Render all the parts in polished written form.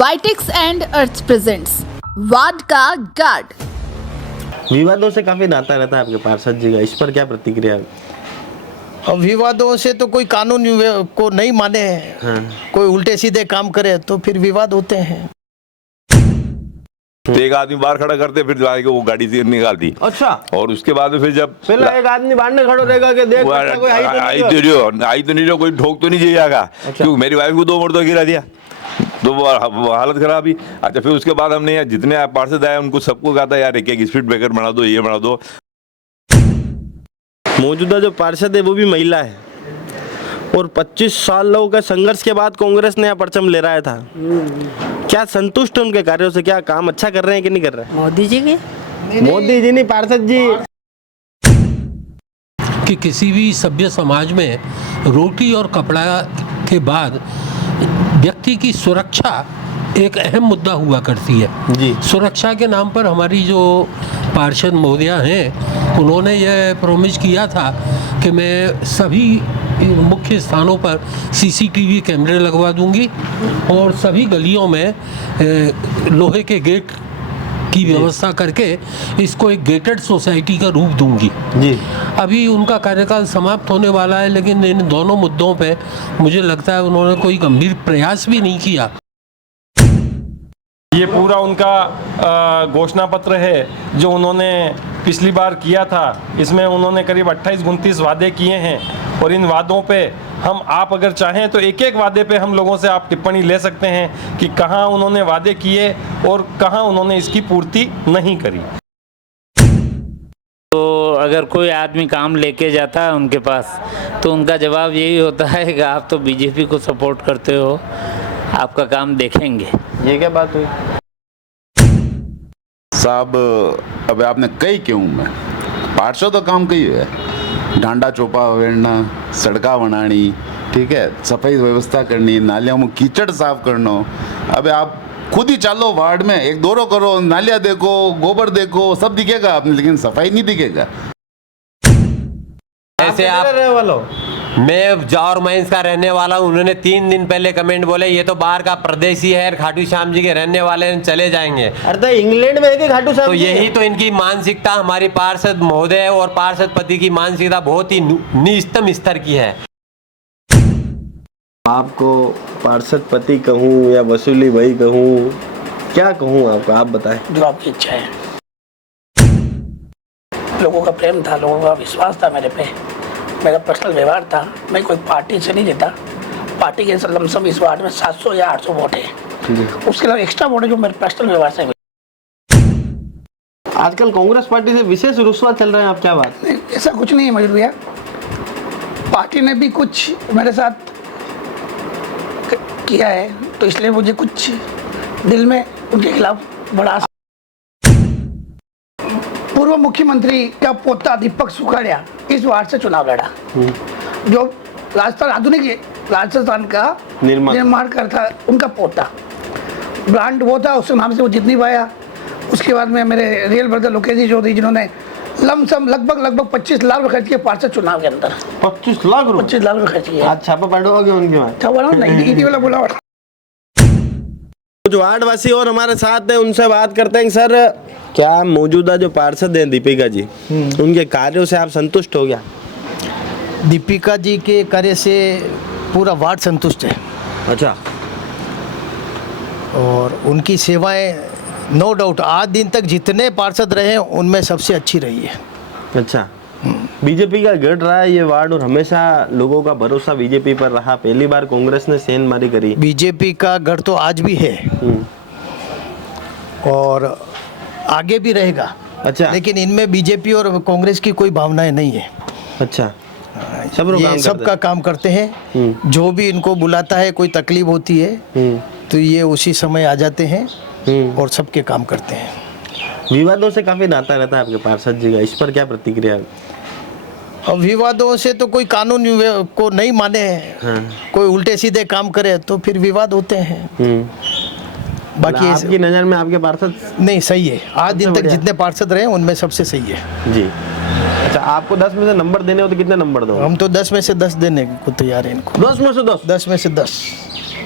वाइटेक्स and earth presents ward का guard. विवादों से काफी नाता रहता है आपके पार्षद जी का, इस पर क्या प्रतिक्रिया है? अब विवादों से तो कोई कानून को नहीं माने, कोई उल्टे सीधे काम करे तो फिर विवाद होते हैं। तो एक आदमी बाहर खड़ा करते फिर जाके वो गाड़ी से निकाल दी। अच्छा, और उसके बाद में फिर जब पहले एक आदमी बाहर में खड़ो रहेगा कि देख सकता कोई आई तो नहीं रहो, कोई ठोक तो नहीं जाएगा। क्योंकि मेरी वाइफ को 2 मुर्दा गिरा दिया तो वो हालत खराब ही। अच्छा, फिर उसके बाद हमने जितने पार्षद आए उनको सबको कहा था यार एक स्पीड ब्रेकर बना दो, ये बना दो। मौजूदा जो पार्षद है वो भी महिला है और 25 सालों का संघर्ष के बाद कांग्रेस ने परचम ले रहा था। क्या संतुष्ट उनके कार्यों से? क्या काम अच्छा कर रहे हैं कि नहीं कर रहे? मोदी जी के मोदी जी नहीं, पार्षद जी। कि किसी भी सभ्य समाज में रोटी और कपड़ा के बाद व्यक्ति की सुरक्षा एक अहम मुद्दा हुआ करती है जी। सुरक्षा के नाम पर हमारी जो पार्षद महोदया हैं उन्होंने यह प्रॉमिस किया था कि मैं सभी मुख्य स्थानों पर सीसीटीवी कैमरे लगवा दूंगी और सभी गलियों में लोहे के गेट की व्यवस्था करके इसको एक गेटेड सोसाइटी का रूप दूंगी जी। अभी उनका कार्यकाल समाप्त होने वाला है, लेकिन इन दोनों मुद्दों पे मुझे लगता है उन्होंने कोई गंभीर प्रयास भी नहीं किया। ये पूरा उनका घोषणा पत्र है जो उन्होंने पिछली बार किया था। इसमें उन्होंने करीब 28-29 वादे किए हैं और इन वादों पे आप अगर चाहें तो एक एक वादे पे हम लोगों से आप टिप्पणी ले सकते हैं कि कहाँ उन्होंने वादे किए और कहाँ उन्होंने इसकी पूर्ति नहीं करी। तो अगर कोई आदमी काम लेके जाता है उनके पास तो उनका जवाब यही होता है कि आप तो बीजेपी को सपोर्ट करते हो, आपका काम देखेंगे। ये क्या बात हुई साहब? अब आपने कई क्यों में पार्षद तो काम कई है, डांडा चोपा वेड़ना, सड़का बनानी, ठीक है, सफाई व्यवस्था करनी, नालियों में कीचड़ साफ करना। अब आप खुद ही चालो वार्ड में, एक दौरो करो, नालियाँ देखो, गोबर देखो, सब दिखेगा आपने, लेकिन सफाई नहीं दिखेगा। ऐसे आप मैं जौहर माइंस का रहने वाला हूँ। उन्होंने 3 दिन पहले कमेंट बोले ये तो बाहर का प्रदेशी है, खाटू श्याम जी के रहने वाले हैं, चले जाएंगे। अरे इंग्लैंड में है कि खाटू श्याम? तो यही तो इनकी मानसिकता, हमारी पार्षद महोदय और पार्षद पति की मानसिकता बहुत ही निम्नतम स्तर की है। आपको पार्षद पति कहूँ या वसूली भाई कहूँ, क्या कहूँ आपको? आप बताएं। जो आपकी इच्छा है। लोगों का प्रेम था, लोगों का विश्वास था मेरे पे, मेरा पर्सनल व्यवहार था। मैं कोई पार्टी से नहीं देता। पार्टी के लमसम इस वार्ड में 700 या 800 वोट है, उसके अलावा एक्स्ट्रा वोट है जो मेरे पर्सनल व्यवहार से। आजकल कांग्रेस पार्टी से विशेष रुस्वा चल रहा है, आप क्या बात? नहीं, ऐसा कुछ नहीं है मयूर भैया। पार्टी ने भी कुछ मेरे साथ किया है तो इसलिए मुझे कुछ दिल में उनके खिलाफ बड़ा। पूर्व मुख्यमंत्री का पोता दीपक सुखाड़िया इस वार्ड से चुनाव लड़ा, जो राजस्थान आधुनिक राजस्थान का निर्माण करता, उनका पोता ब्रांड वो था, उसके नाम से वो जीत नहीं पाया। उसके बाद में मेरे रियल ब्रदर लोकेश जी जो थी, जिन्होंने लमसम लगभग 25 लाख रुपए खर्च किए पार्षद चुनाव के अंदर। 25 लाख रुपए? 25 लाख रुपए खर्च किए। अच्छा, पढ़ोगे उनके बाद? नहीं, वाला बोला। कुछ वार्डवासी और हमारे साथ हैं, उनसे बात करते हैं। सर, क्या मौजूदा जो पार्षद हैं दीपिका जी, उनके कार्यों से आप संतुष्ट हो गया? दीपिका जी के कार्य से पूरा वार्ड संतुष्ट है। अच्छा। और उनकी सेवाएं नो डाउट आज दिन तक जितने पार्षद रहे उनमें सबसे अच्छी रही है। अच्छा। बीजेपी का गढ़ रहा है ये वार्ड और हमेशा लोगों का भरोसा बीजेपी पर रहा। पहली बार कांग्रेस ने सेंधमारी करी। बीजेपी का गढ़ तो आज भी है और आगे भी रहेगा। अच्छा। लेकिन इनमें बीजेपी और कांग्रेस की कोई भावनाएं नहीं है। अच्छा। सबका काम करते हैं। जो भी इनको बुलाता है, कोई तकलीफ होती है तो ये उसी समय आ जाते हैं और सबके काम करते हैं। विवादों से काफी नाता रहता है आपके पार्षद जी का, इस पर क्या प्रतिक्रिया है? अब विवादों से तो कोई कानून को नहीं माने, कोई उल्टे सीधे काम करे तो फिर विवाद होते हैं। बाकी आपकी नजर में आपके पार्षद नहीं सही है। आज दिन तक जितने पार्षद रहे उनमें सबसे सही है जी। अच्छा, आपको 10 में से नंबर देने हो तो कितने नंबर दो? हम तो 10 में से 10 देने को तैयार है इनको। 10 में से 10? 10 में से 10।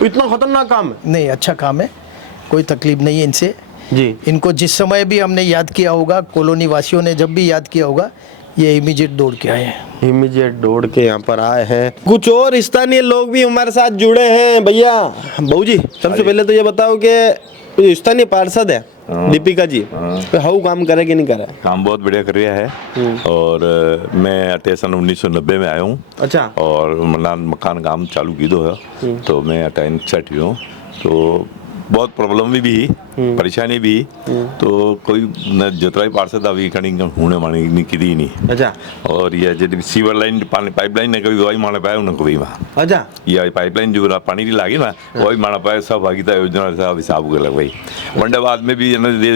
इतना खतरनाक काम है? नहीं, अच्छा काम है। कोई तकलीफ नहीं है इनसे जी। इनको जिस समय भी हमने याद किया होगा, कॉलोनी वासियों ने जब भी याद किया होगा, ये इमीडिएट दौड़ के आए हैं। इमीडिएट दौड़ के यहाँ पर आए हैं। कुछ और स्थानीय लोग भी हमारे साथ जुड़े हैं। भैया बहू जी, सबसे पहले तो ये बताओ कि स्थानीय पार्षद है दीपिका जी, तो हाउ काम करे कि नहीं करे? काम बहुत बढ़िया कर रहा है। और मैं अटे सन 1990 में आया हूँ। अच्छा। और मकान काम चालू की दो है, तो मैं अटे सेट हुई हूँ। तो बहुत प्रॉब्लम भी परेशानी भी, तो कोई जितना पार्षद अभी कहीं होने माने की दी नहीं। अच्छा। और ये जब सीवर लाइन पाइपलाइन ने कभी वही माना पाया उन्हें कभी वहाँ। अच्छा। ये पाइपलाइन जो पानी नहीं लागी ना वही माना पाया, सहभागिता योजना सब हिसाब कर लग भाई। वनडे बाद में भी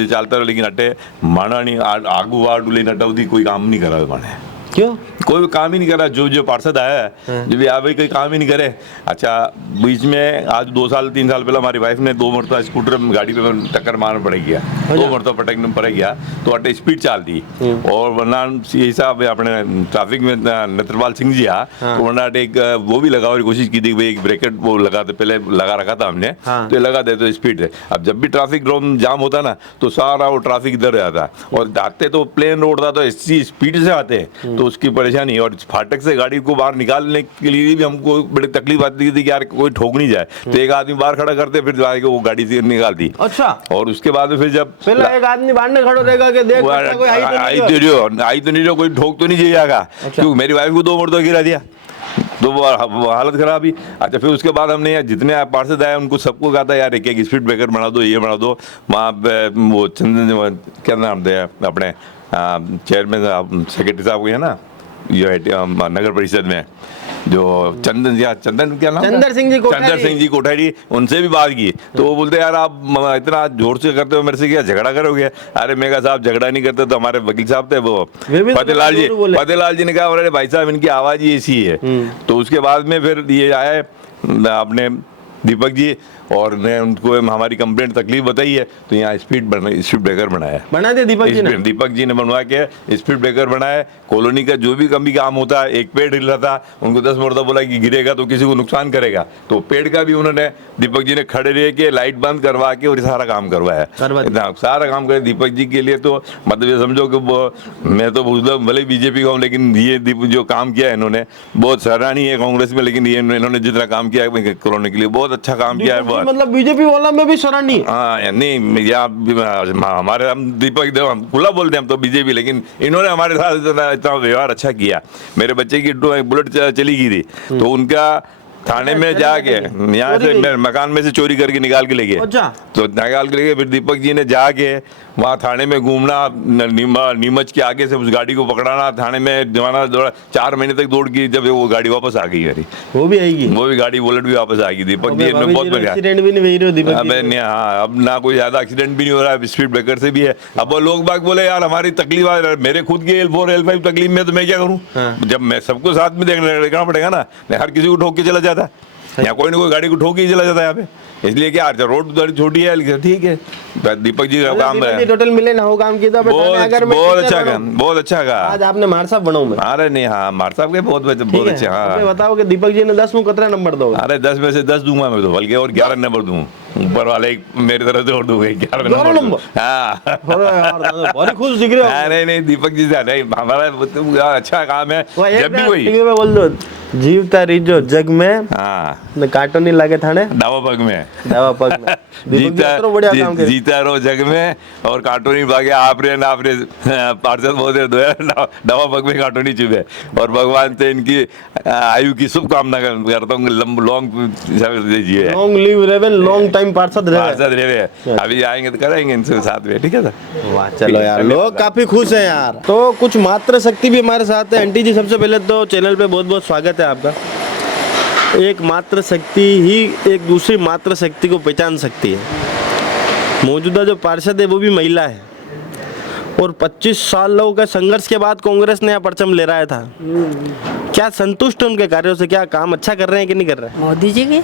चलता रहा, लेकिन अटे माना नहीं आगू वार्ड लेकिन अटवधी कोई काम नहीं करा माने। क्यों? कोई काम ही नहीं करा। जो पार्षद आया है जो भी आ भाई कोई काम ही नहीं करे। अच्छा, बीच में आज 2-3 साल पहले हमारी वाइफ ने 2 मरतबा स्कूटर गाड़ी पे टक्कर मारना पड़ गया, 2 मरतबा पटकने पड़ गया, तो अटे स्पीड चाल दी। और वरना हिसाब अपने ट्रैफिक में नेत्रपाल सिंह जी आ, तो वरना एक वो भी लगाने की कोशिश की थी भाई, एक ब्रेकेट वो लगाते पहले लगा रखा था हमने, तो ये लगा दे तो स्पीड है। अब जब भी ट्रैफिक जाम होता ना तो सारा वो ट्रैफिक इधर जाता, और आते तो प्लेन रोड था तो इसी स्पीड से आते हैं, तो उसकी परेशानी। और फाटक से गाड़ी को बाहर निकालने के लिए भी हमको बड़ी तकलीफ आती थी कि यार कोई ठोक नहीं जाए, तो एक आदमी बाहर खड़ा करते फिर जाके वो गाड़ी से निकाल दी। अच्छा। और उसके बाद में फिर जब पहले एक आदमी बाहर में खड़ा रहेगा कि देख कोई आई तो नहीं रहो, कोई ठोक तो नहीं जाएगा। क्योंकि मेरी वाइफ को 2 मरतबा गिरा दिया, तो वो हालत खराब ही। अच्छा, फिर उसके बाद हमने जितने पार्षद आए उनको सबको कहा था यार एक स्पीड ब्रेकर बना दो, ये बना दो। वहाँ वो चंदन क्या नाम दे अपने चेयरमैन सेक्रेटरी साहब को है ना, ये नगर परिषद में जो चंदन क्या नाम, चंदर सिंह जी कोठारी, उनसे भी बात की, तो वो बोलते यार आप इतना जोर से करते हो, मेरे से क्या झगड़ा करोगे? अरे मैं कहा साहब झगड़ा नहीं करते, तो हमारे वकील साहब थे वो फतेहलाल जी ने कहा अरे भाई साहब इनकी आवाज ही ऐसी है। तो उसके बाद में फिर ये आए अपने दीपक जी, और ने उनको हमारी कंप्लेंट तकलीफ बताई है, तो यहाँ स्पीड ब्रेकर बना दिया दीपक जी ने बनवा के स्पीड ब्रेकर बनाया। कॉलोनी का जो भी कभी काम होता है, एक पेड़ हिल रहा था, उनको 10 मरतबा बोला कि गिरेगा तो किसी को नुकसान करेगा, तो पेड़ का भी उन्होंने दीपक जी ने खड़े रह के लाइट बंद करवा के और सारा काम करवाया, सारा काम करे दीपक जी के लिए। तो मतलब ये समझो कि मैं तो भले बीजेपी का हूँ, लेकिन ये जो काम किया है इन्होंने बहुत सराहनीय है कांग्रेस में, लेकिन ये इन्होंने जितना काम किया है कॉलोनी के लिए बहुत अच्छा काम किया है। मतलब बीजेपी वाला में भी सराहनीय। हाँ नहीं, हमारे हम दीपक देव हम खुला बोलते हैं हम तो बीजेपी, लेकिन इन्होंने हमारे साथ इतना व्यवहार अच्छा किया। मेरे बच्चे की बुलेट चली गई थी, तो उनका थाने में जाके यहाँ से मकान में से चोरी करके निकाल के ले गए। अच्छा। तो निकाल के ले गए, फिर दीपक जी ने जाके वहाँ थाने में घूमना, नीमच के आगे से उस गाड़ी को पकड़ाना, थाने में जमाना, 4 महीने तक दौड़ की, जब वो गाड़ी वापस आ गई मेरी, वो भी गाड़ी बुलेट भी वापस आ गई। दीपक जी ने बहुत बढ़िया एक्सीडेंट भी नहीं हुई। हाँ, अब ना कोई ज्यादा एक्सीडेंट भी नहीं हो रहा है, स्पीड ब्रेकर से भी है। अब वो लोग बाग बोले यार हमारी तकलीफ, मेरे खुद की L4 L5 तकलीफ में तो मैं क्या करूँ? जब मैं सबको साथ में देखना पड़ेगा ना, हर किसी को ठोक के चला जाता है, यहाँ कोई ना कोई गाड़ी को ठोक के चला जाता है यहाँ पे, इसलिए क्या रोड छोटी है, ठीक है। दीपक जी का काम है, टोटल मिले ना हो काम किया, बहुत अच्छा कहा। आज आपने मार साहब बनाओ में? अरे नहीं, हाँ मार साहब के बहुत अच्छे। हाँ बताओ कि दीपक जी ने 10 में कितना नंबर दो? अरे 10 में से 10 दूंगा मैं तो, बल्कि और 11 नंबर दूँ, ऊपर वाले मेरी तरफ से और दूंगा 11 नंबर। हाँ बहुत खुश दिख रहे हो। नहीं दीपक जी से नहीं, हमारा अच्छा काम है। जब भी कोई बोल दो जीवता रिजो जग में, हाँ काटो नहीं लागे थाने दावा पग में जीता रहो जग में, और काटो नहीं भागे आप रे पार्षद महोदय दवा पग में काटो नहीं चुभे। और भगवान से इनकी आयु की शुभकामना करता हूँ, लॉन्ग जिए, लॉन्ग लिव रहे, लॉन्ग टाइम पार्षद रहे। अभी आएंगे तो करेंगे इनसे साथ में, ठीक है सर। चलो यार, लोग काफी खुश हैं यार। तो कुछ मातृ शक्ति भी हमारे साथ है। आंटी जी सबसे पहले तो चैनल पे बहुत बहुत स्वागत है आपका। एक मातृ शक्ति ही एक दूसरी मातृ शक्ति को पहचान सकती है। मौजूदा जो पार्षद है वो भी महिला है, और 25 सालों का संघर्ष के बाद कांग्रेस ने परचम ले रहा था। क्या संतुष्ट उनके कार्यों से? क्या काम अच्छा कर रहे हैं कि नहीं कर रहे हैं? मोदी जी के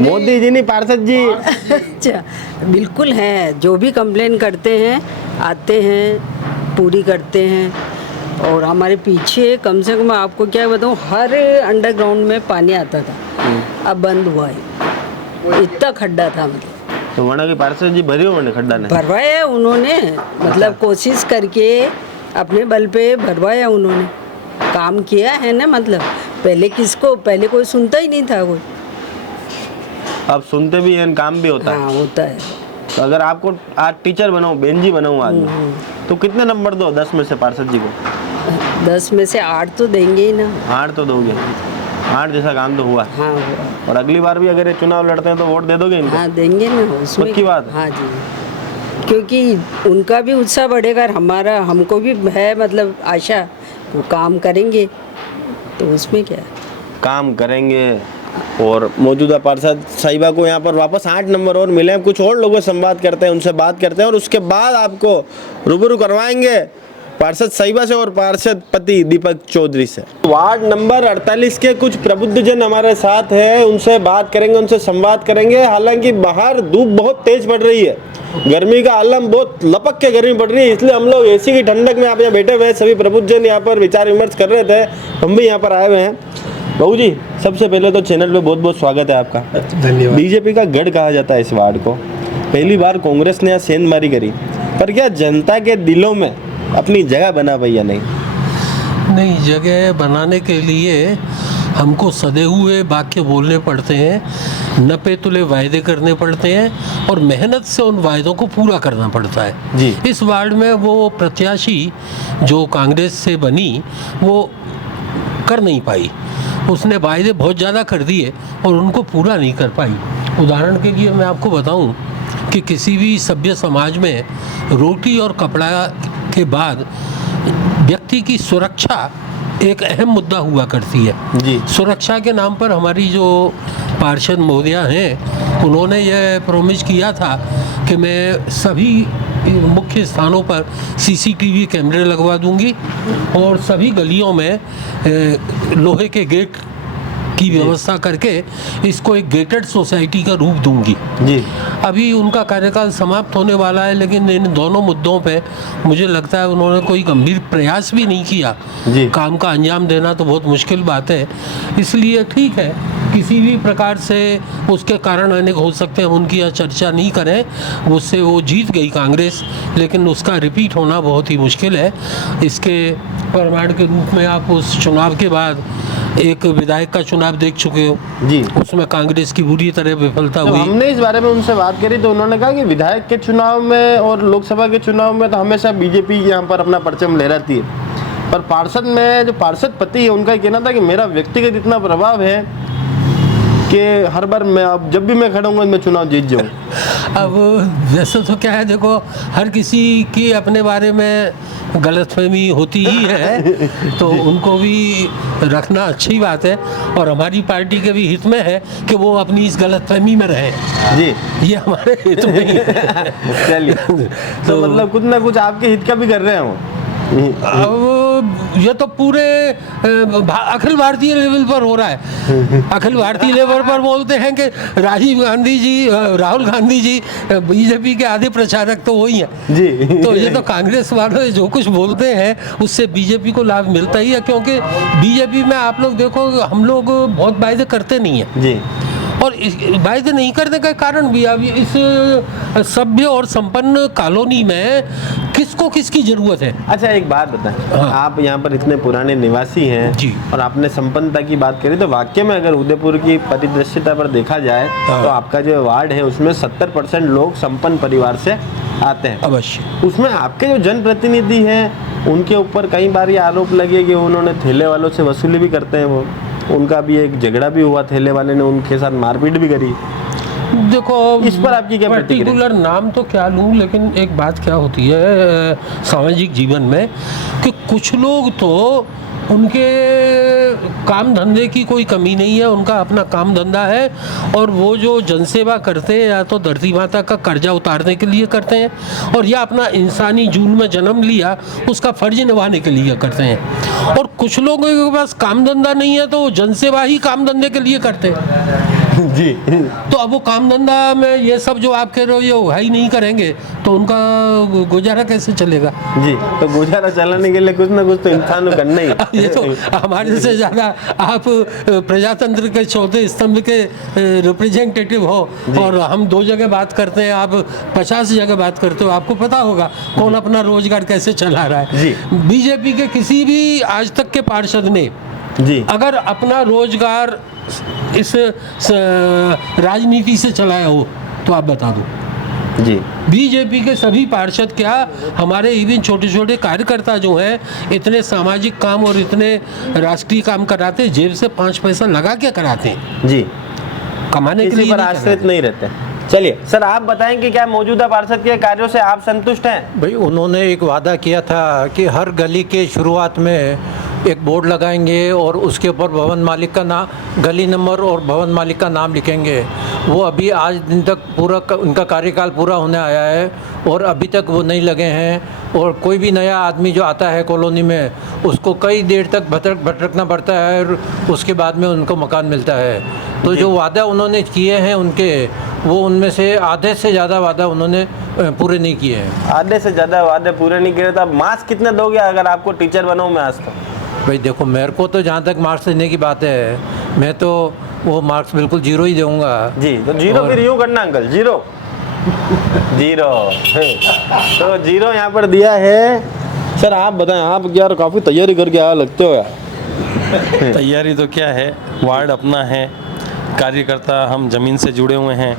मोदी जी नहीं, पार्षद जी। अच्छा, बिल्कुल है। जो भी कंप्लेन करते हैं आते हैं, पूरी करते हैं। और हमारे पीछे कम से कम आपको क्या बताऊँ, हर अंडरग्राउंड में पानी आता था, अब बंद हुआ है। इतना खड्डा था, मतलब तो वहाँ की पार्षद जी भरी हो मैंने खड्डा ने भरवाया उन्होंने, मतलब कोशिश करके अपने बल पे भरवाया उन्होंने, काम किया है ना। मतलब पहले कोई सुनता ही नहीं था कोई, अब सुनते भी हैं, काम भी होता है। हाँ होता है। तो अगर आपको आज टीचर बनाऊं, बेंजी बनाऊं आज मैं, तो कितने नंबर दो 10 में से पार्षद जी को? 10 में से 8 तो देंगे ही ना। 8 तो दोगे, 8 जैसा काम तो हुआ। हाँ हुआ। और अगली बार भी अगर ये चुनाव लड़ते हैं तो वोट दे दोगे इनको? हाँ देंगे ना, उसमें पक्की बात। हाँ जी, क्योंकि उनका भी उत्साह बढ़ेगा, हमारा हमको भी है मतलब आशा, वो काम करेंगे तो उसमें क्या है, काम करेंगे। और मौजूदा पार्षद साहिबा को यहाँ पर वापस 8 नंबर और मिले। कुछ और लोगों से संवाद करते हैं, उनसे बात करते हैं और उसके बाद आपको रूबरू करवाएंगे पार्षद साहिबा से और पार्षद पति दीपक चौधरी से। वार्ड नंबर 48 के कुछ प्रबुद्धजन हमारे साथ हैं, उनसे बात करेंगे, उनसे संवाद करेंगे। हालांकि बाहर धूप बहुत तेज पड़ रही है, गर्मी का आलम बहुत लपक के गर्मी पड़ रही है, इसलिए हम लोग एसी की ठंडक में आप यहाँ बैठे हुए हैं। सभी प्रबुद्धजन यहाँ पर विचार विमर्श कर रहे थे, हम भी यहाँ पर आए हुए हैं। बहू जी, सबसे पहले तो चैनल पे बहुत बहुत स्वागत है आपका। धन्यवाद। बीजेपी का गढ़ कहा जाता है इस वार्ड को। पहली बार कांग्रेस ने यहाँ सेंधमारी करी, पर क्या जनता के दिलों में अपनी जगह बना पाई या नहीं? नहीं, जगह बनाने के लिए हमको सदे हुए वाक्य बोलने पड़ते हैं, नपे तुले वायदे करने पड़ते हैं और मेहनत से उन वायदों को पूरा करना पड़ता है जी। इस वार्ड में वो प्रत्याशी जो कांग्रेस से बनी वो कर नहीं पाई, उसने वायदे बहुत ज़्यादा कर दिए और उनको पूरा नहीं कर पाई। उदाहरण के लिए मैं आपको बताऊं कि किसी भी सभ्य समाज में रोटी और कपड़ा के बाद व्यक्ति की सुरक्षा एक अहम मुद्दा हुआ करती है जी। सुरक्षा के नाम पर हमारी जो पार्षद महोदया हैं, उन्होंने यह प्रॉमिस किया था कि मैं सभी मुख्य स्थानों पर सीसीटीवी कैमरे लगवा दूंगी और सभी गलियों में लोहे के गेट की व्यवस्था करके इसको एक गेटेड सोसाइटी का रूप दूंगी जी। अभी उनका कार्यकाल समाप्त होने वाला है, लेकिन इन दोनों मुद्दों पे मुझे लगता है उन्होंने कोई गंभीर प्रयास भी नहीं किया जी। काम का अंजाम देना तो बहुत मुश्किल बात है। इसलिए ठीक है, किसी भी प्रकार से उसके कारण अनेक हो सकते हैं, उनकी यह चर्चा नहीं करें, उससे वो जीत गई कांग्रेस, लेकिन उसका रिपीट होना बहुत ही मुश्किल है। इसके प्रमाण के रूप में आप उस चुनाव के बाद एक विधायक का चुनाव देख चुके हो जी। उसमें कांग्रेस की बुरी तरह विफलता तो हुई। हमने इस बारे में उनसे बात करी तो उन्होंने कहा कि विधायक के चुनाव में और लोकसभा के चुनाव में तो हमेशा बीजेपी यहाँ पर अपना परचम ले रहती है, पर पार्षद में जो पार्षद पति है उनका कहना था कि मेरा व्यक्तिगत इतना प्रभाव है कि हर बार मैं अब जब भी मैं खड़ा हूँ मैं चुनाव जीत जाऊँ। अब वैसे तो क्या है, देखो हर किसी की अपने बारे में गलतफहमी होती ही है तो उनको भी रखना अच्छी बात है और हमारी पार्टी के भी हित में है कि वो अपनी इस गलतफहमी में रहे जी। ये हमारे हित में ही है। चलिए तो मतलब कुछ ना कुछ आपके हित का भी कर रहे हैं वो। अब ये तो पूरे अखिल भारतीय लेवल पर हो रहा है। अखिल भारतीय लेवल पर बोलते हैं कि राजीव गांधी जी, राहुल गांधी जी बीजेपी के आधे प्रचारक तो वही हैं जी। तो ये तो कांग्रेस वाले जो कुछ बोलते हैं उससे बीजेपी को लाभ मिलता ही है, क्योंकि बीजेपी में आप लोग देखो हम लोग बहुत वायदे करते नहीं हैं जी। और वायदे नहीं करने का कारण भी अब इस सभ्य और संपन्न कॉलोनी में किसको किसकी जरूरत है। अच्छा एक बात बताएं, हाँ। आप यहाँ पर इतने पुराने निवासी हैं जी। और आपने संपन्नता की बात करी तो वाकई में अगर उदयपुर की परिदृश्यता पर देखा जाए हाँ। तो आपका जो वार्ड है उसमें 70% लोग संपन्न परिवार से आते हैं। अवश्य उसमें आपके जो जनप्रतिनिधि हैं उनके ऊपर कई बार ये आरोप लगे कि उन्होंने ठेले वालों से वसूली भी करते हैं, वो उनका भी एक झगड़ा भी हुआ, ठेले वाले ने उनके साथ मारपीट भी करी। देखो इस पर आपकी क्या प्रतिक्रिया? पर्टिकुलर नाम तो क्या लूँ, लेकिन एक बात क्या होती है सामाजिक जीवन में कि कुछ लोग तो उनके काम धंधे की कोई कमी नहीं है, उनका अपना काम धंधा है और वो जो जनसेवा करते हैं या तो धरती माता का कर्जा उतारने के लिए करते हैं और या अपना इंसानी जून में जन्म लिया उसका फर्ज निभाने के लिए करते हैं। और कुछ लोगों के पास काम धंधा नहीं है तो जनसेवा ही काम धंधे के लिए करते हैं। जी। तो अब वो काम धंधा में ये सब जो आप कह रहे हो ये है ही नहीं करेंगे तो उनका गुजारा कैसे चलेगा? जी, तो गुजारा चलाने के लिए कुछ ना कुछ तो इंसान को करना ही। ये तो हमारे से ज़्यादा आप प्रजातंत्र के चौथे स्तंभ के रिप्रेजेंटेटिव हो और हम 2 जगह बात करते हैं, आप 50 जगह बात करते हो, आपको पता होगा कौन अपना रोजगार कैसे चला रहा है। जी। बीजेपी के किसी भी आज तक के पार्षद ने जी अगर अपना रोजगार इस राजनीति से चलाया हो तो आप बता दो। जी, बीजेपी के सभी पार्षद क्या हमारे इवन छोटे छोटे कार्यकर्ता जो हैं इतने सामाजिक काम और इतने राष्ट्रीय काम कराते जेब से 5 पैसा लगा के कराते हैं जी, कमाने के किसी लिए पर आश्रित नहीं रहते। चलिए सर, आप बताएं कि क्या मौजूदा पार्षद के कार्यों से आप संतुष्ट हैं? भाई उन्होंने एक वादा किया था कि हर गली के शुरुआत में एक बोर्ड लगाएंगे और उसके ऊपर भवन मालिक का नाम, गली नंबर और भवन मालिक का नाम लिखेंगे। वो अभी आज दिन तक पूरा उनका कार्यकाल पूरा होने आया है और अभी तक वो नहीं लगे हैं। और कोई भी नया आदमी जो आता है कॉलोनी में उसको कई देर तक भटकना पड़ता है और उसके बाद में उनको मकान मिलता है। तो जो वादा उन्होंने किए हैं उनके, वो उनमें से आधे से ज़्यादा वादा उन्होंने पूरे नहीं किए हैं। आधे से ज़्यादा वादे पूरे नहीं किए तो आप मार्क्स कितने दोगे अगर आपको टीचर बनाऊँ मैं आज? तो भाई देखो, मेरे को तो जहाँ तक मार्क्स देने की बात है मैं तो वो मार्क्स बिल्कुल 0 ही दूंगा। जी, तो 0 फिर यूँ करना अंकल, 0 तो 0 यहाँ पर दिया है। सर आप बताएं, आप यार काफ़ी तैयारी करके आया लगते हो यार। तैयारी तो क्या है, वार्ड अपना है, कार्यकर्ता हम ज़मीन से जुड़े हुए हैं,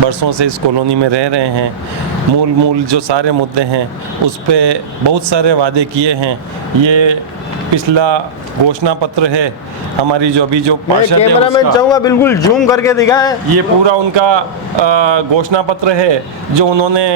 बरसों से इस कॉलोनी में रह रहे हैं। मूल जो सारे मुद्दे हैं उस पे बहुत सारे वादे किए हैं। ये पिछला घोषणा पत्र है हमारी जो अभी जो पार्षद है कैमरा में चाहूँगा बिल्कुल जूम करके दिखाएं। ये पूरा उनका घोषणा पत्र है जो उन्होंने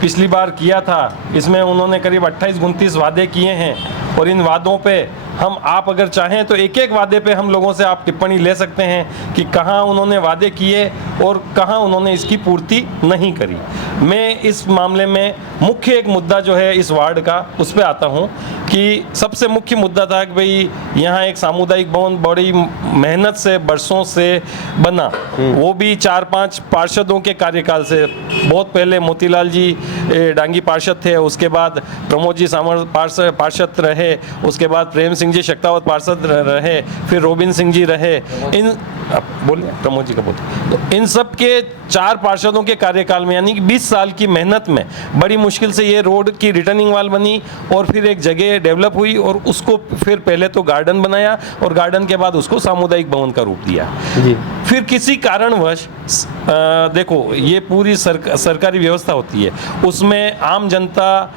पिछली बार किया था। इसमें उन्होंने करीब 28-29 वादे किए हैं और इन वादों पे आप अगर चाहें तो एक एक वादे पे हम लोगों से आप टिप्पणी ले सकते हैं कि कहाँ उन्होंने वादे किए और कहाँ उन्होंने इसकी पूर्ति नहीं करी। मैं इस मामले में मुख्य एक मुद्दा जो है इस वार्ड का उस पे आता हूँ कि सबसे मुख्य मुद्दा था कि भाई यहाँ एक सामुदायिक भवन बड़ी मेहनत से बरसों से बना, वो भी 4-5 पार्षदों के कार्यकाल से। बहुत पहले मोतीलाल जी डांगी पार्षद थे, उसके बाद प्रमोद जी सामर पार्षद रहे, उसके बाद प्रेम सिंह जी शक्तावत पार्षद रहे, फिर रोबिन सिंह जी रहे। बोलिए प्रमोद जी का बोलिए। तो इन सब के 4 पार्षदों के कार्यकाल में यानी कि 20 साल की मेहनत में बड़ी मुश्किल से ये रोड की रिटर्निंग वॉल बनी और फिर एक जगह डेवलप हुई और उसको फिर पहले तो गार्डन बनाया और गार्डन के बाद उसको सामुदायिक भवन का रूप दिया। जी। फिर किसी कारणवश देखो ये पूरी सरकारी व्यवस्था होती है, उसमें आम जनता,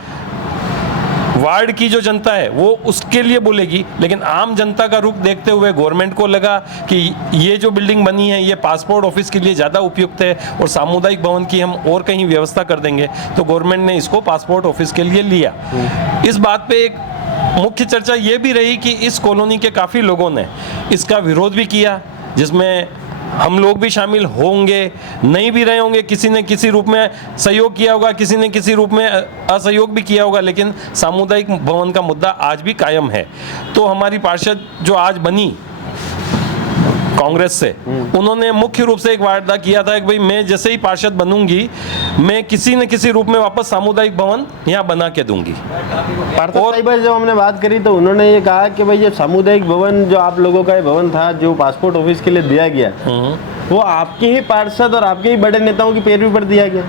वार्ड की जो जनता है वो उसके लिए बोलेगी, लेकिन आम जनता का रुख देखते हुए गवर्नमेंट को लगा कि ये जो बिल्डिंग बनी है ये पासपोर्ट ऑफिस के लिए ज़्यादा उपयुक्त है और सामुदायिक भवन की हम और कहीं व्यवस्था कर देंगे, तो गवर्नमेंट ने इसको पासपोर्ट ऑफिस के लिए लिया। इस बात पे एक मुख्य चर्चा ये भी रही कि इस कॉलोनी के काफ़ी लोगों ने इसका विरोध भी किया, जिसमें हम लोग भी शामिल होंगे, नहीं भी रहे होंगे, किसी ने किसी रूप में सहयोग किया होगा, किसी ने किसी रूप में असहयोग भी किया होगा, लेकिन सामुदायिक भवन का मुद्दा आज भी कायम है। तो हमारी पार्षद जो आज बनी कांग्रेस से, उन्होंने मुख्य रूप से एक वादा किया था कि भाई मैं जैसे ही पार्षद बनूंगी मैं किसी न किसी रूप में वापस सामुदायिक भवन यहाँ बना के दूंगी। और जब हमने बात करी तो उन्होंने ये कहा कि भाई ये सामुदायिक भवन जो आप लोगों का ये भवन था जो पासपोर्ट ऑफिस के लिए दिया गया, वो आपके ही पार्षद और आपके ही बड़े नेताओं की पैरवी पर दिया गया।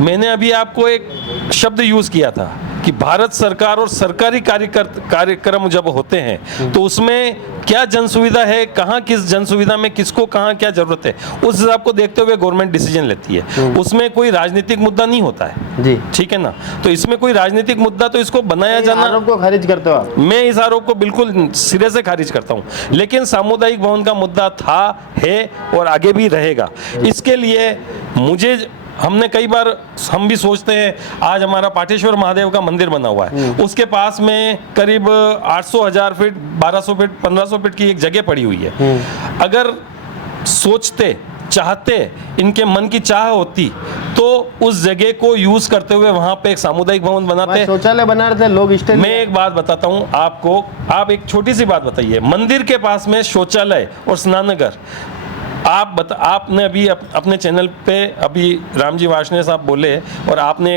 मैंने अभी आपको एक शब्द यूज किया था कि भारत सरकार और सरकारी कार्यक्रम जब होते हैं तो उसमें क्या जन सुविधा है, कहाँ किस जन सुविधा में किसको कहाँ क्या जरूरत है, उस हिसाब को देखते हुए गवर्नमेंट डिसीजन लेती है। उसमें कोई राजनीतिक मुद्दा नहीं होता है जी, ठीक है ना। तो इसमें कोई राजनीतिक मुद्दा तो इसको बनाया जाना, आरोप को खारिज करते हो आप? मैं इस आरोप को बिल्कुल सिरे से खारिज करता हूँ, लेकिन सामुदायिक भवन का मुद्दा था, है और आगे भी रहेगा। इसके लिए हमने कई बार हम भी सोचते हैं, आज हमारा पाटेश्वर महादेव का मंदिर बना हुआ है, उसके पास में करीब 800-1000 फीट 1200 फीट 1500 फीट की एक जगह पड़ी हुई है। अगर सोचते चाहते इनके मन की चाह होती तो उस जगह को यूज करते हुए वहां पे एक सामुदायिक भवन बनाते, शौचालय बना रहे थे लोग। मैं एक बात बताता हूं आपको, आप एक छोटी सी बात बताइए, मंदिर के पास में शौचालय और स्नानघर आपने अभी अपने चैनल पे अभी रामजी वार्ष्णेय साहब बोले और आपने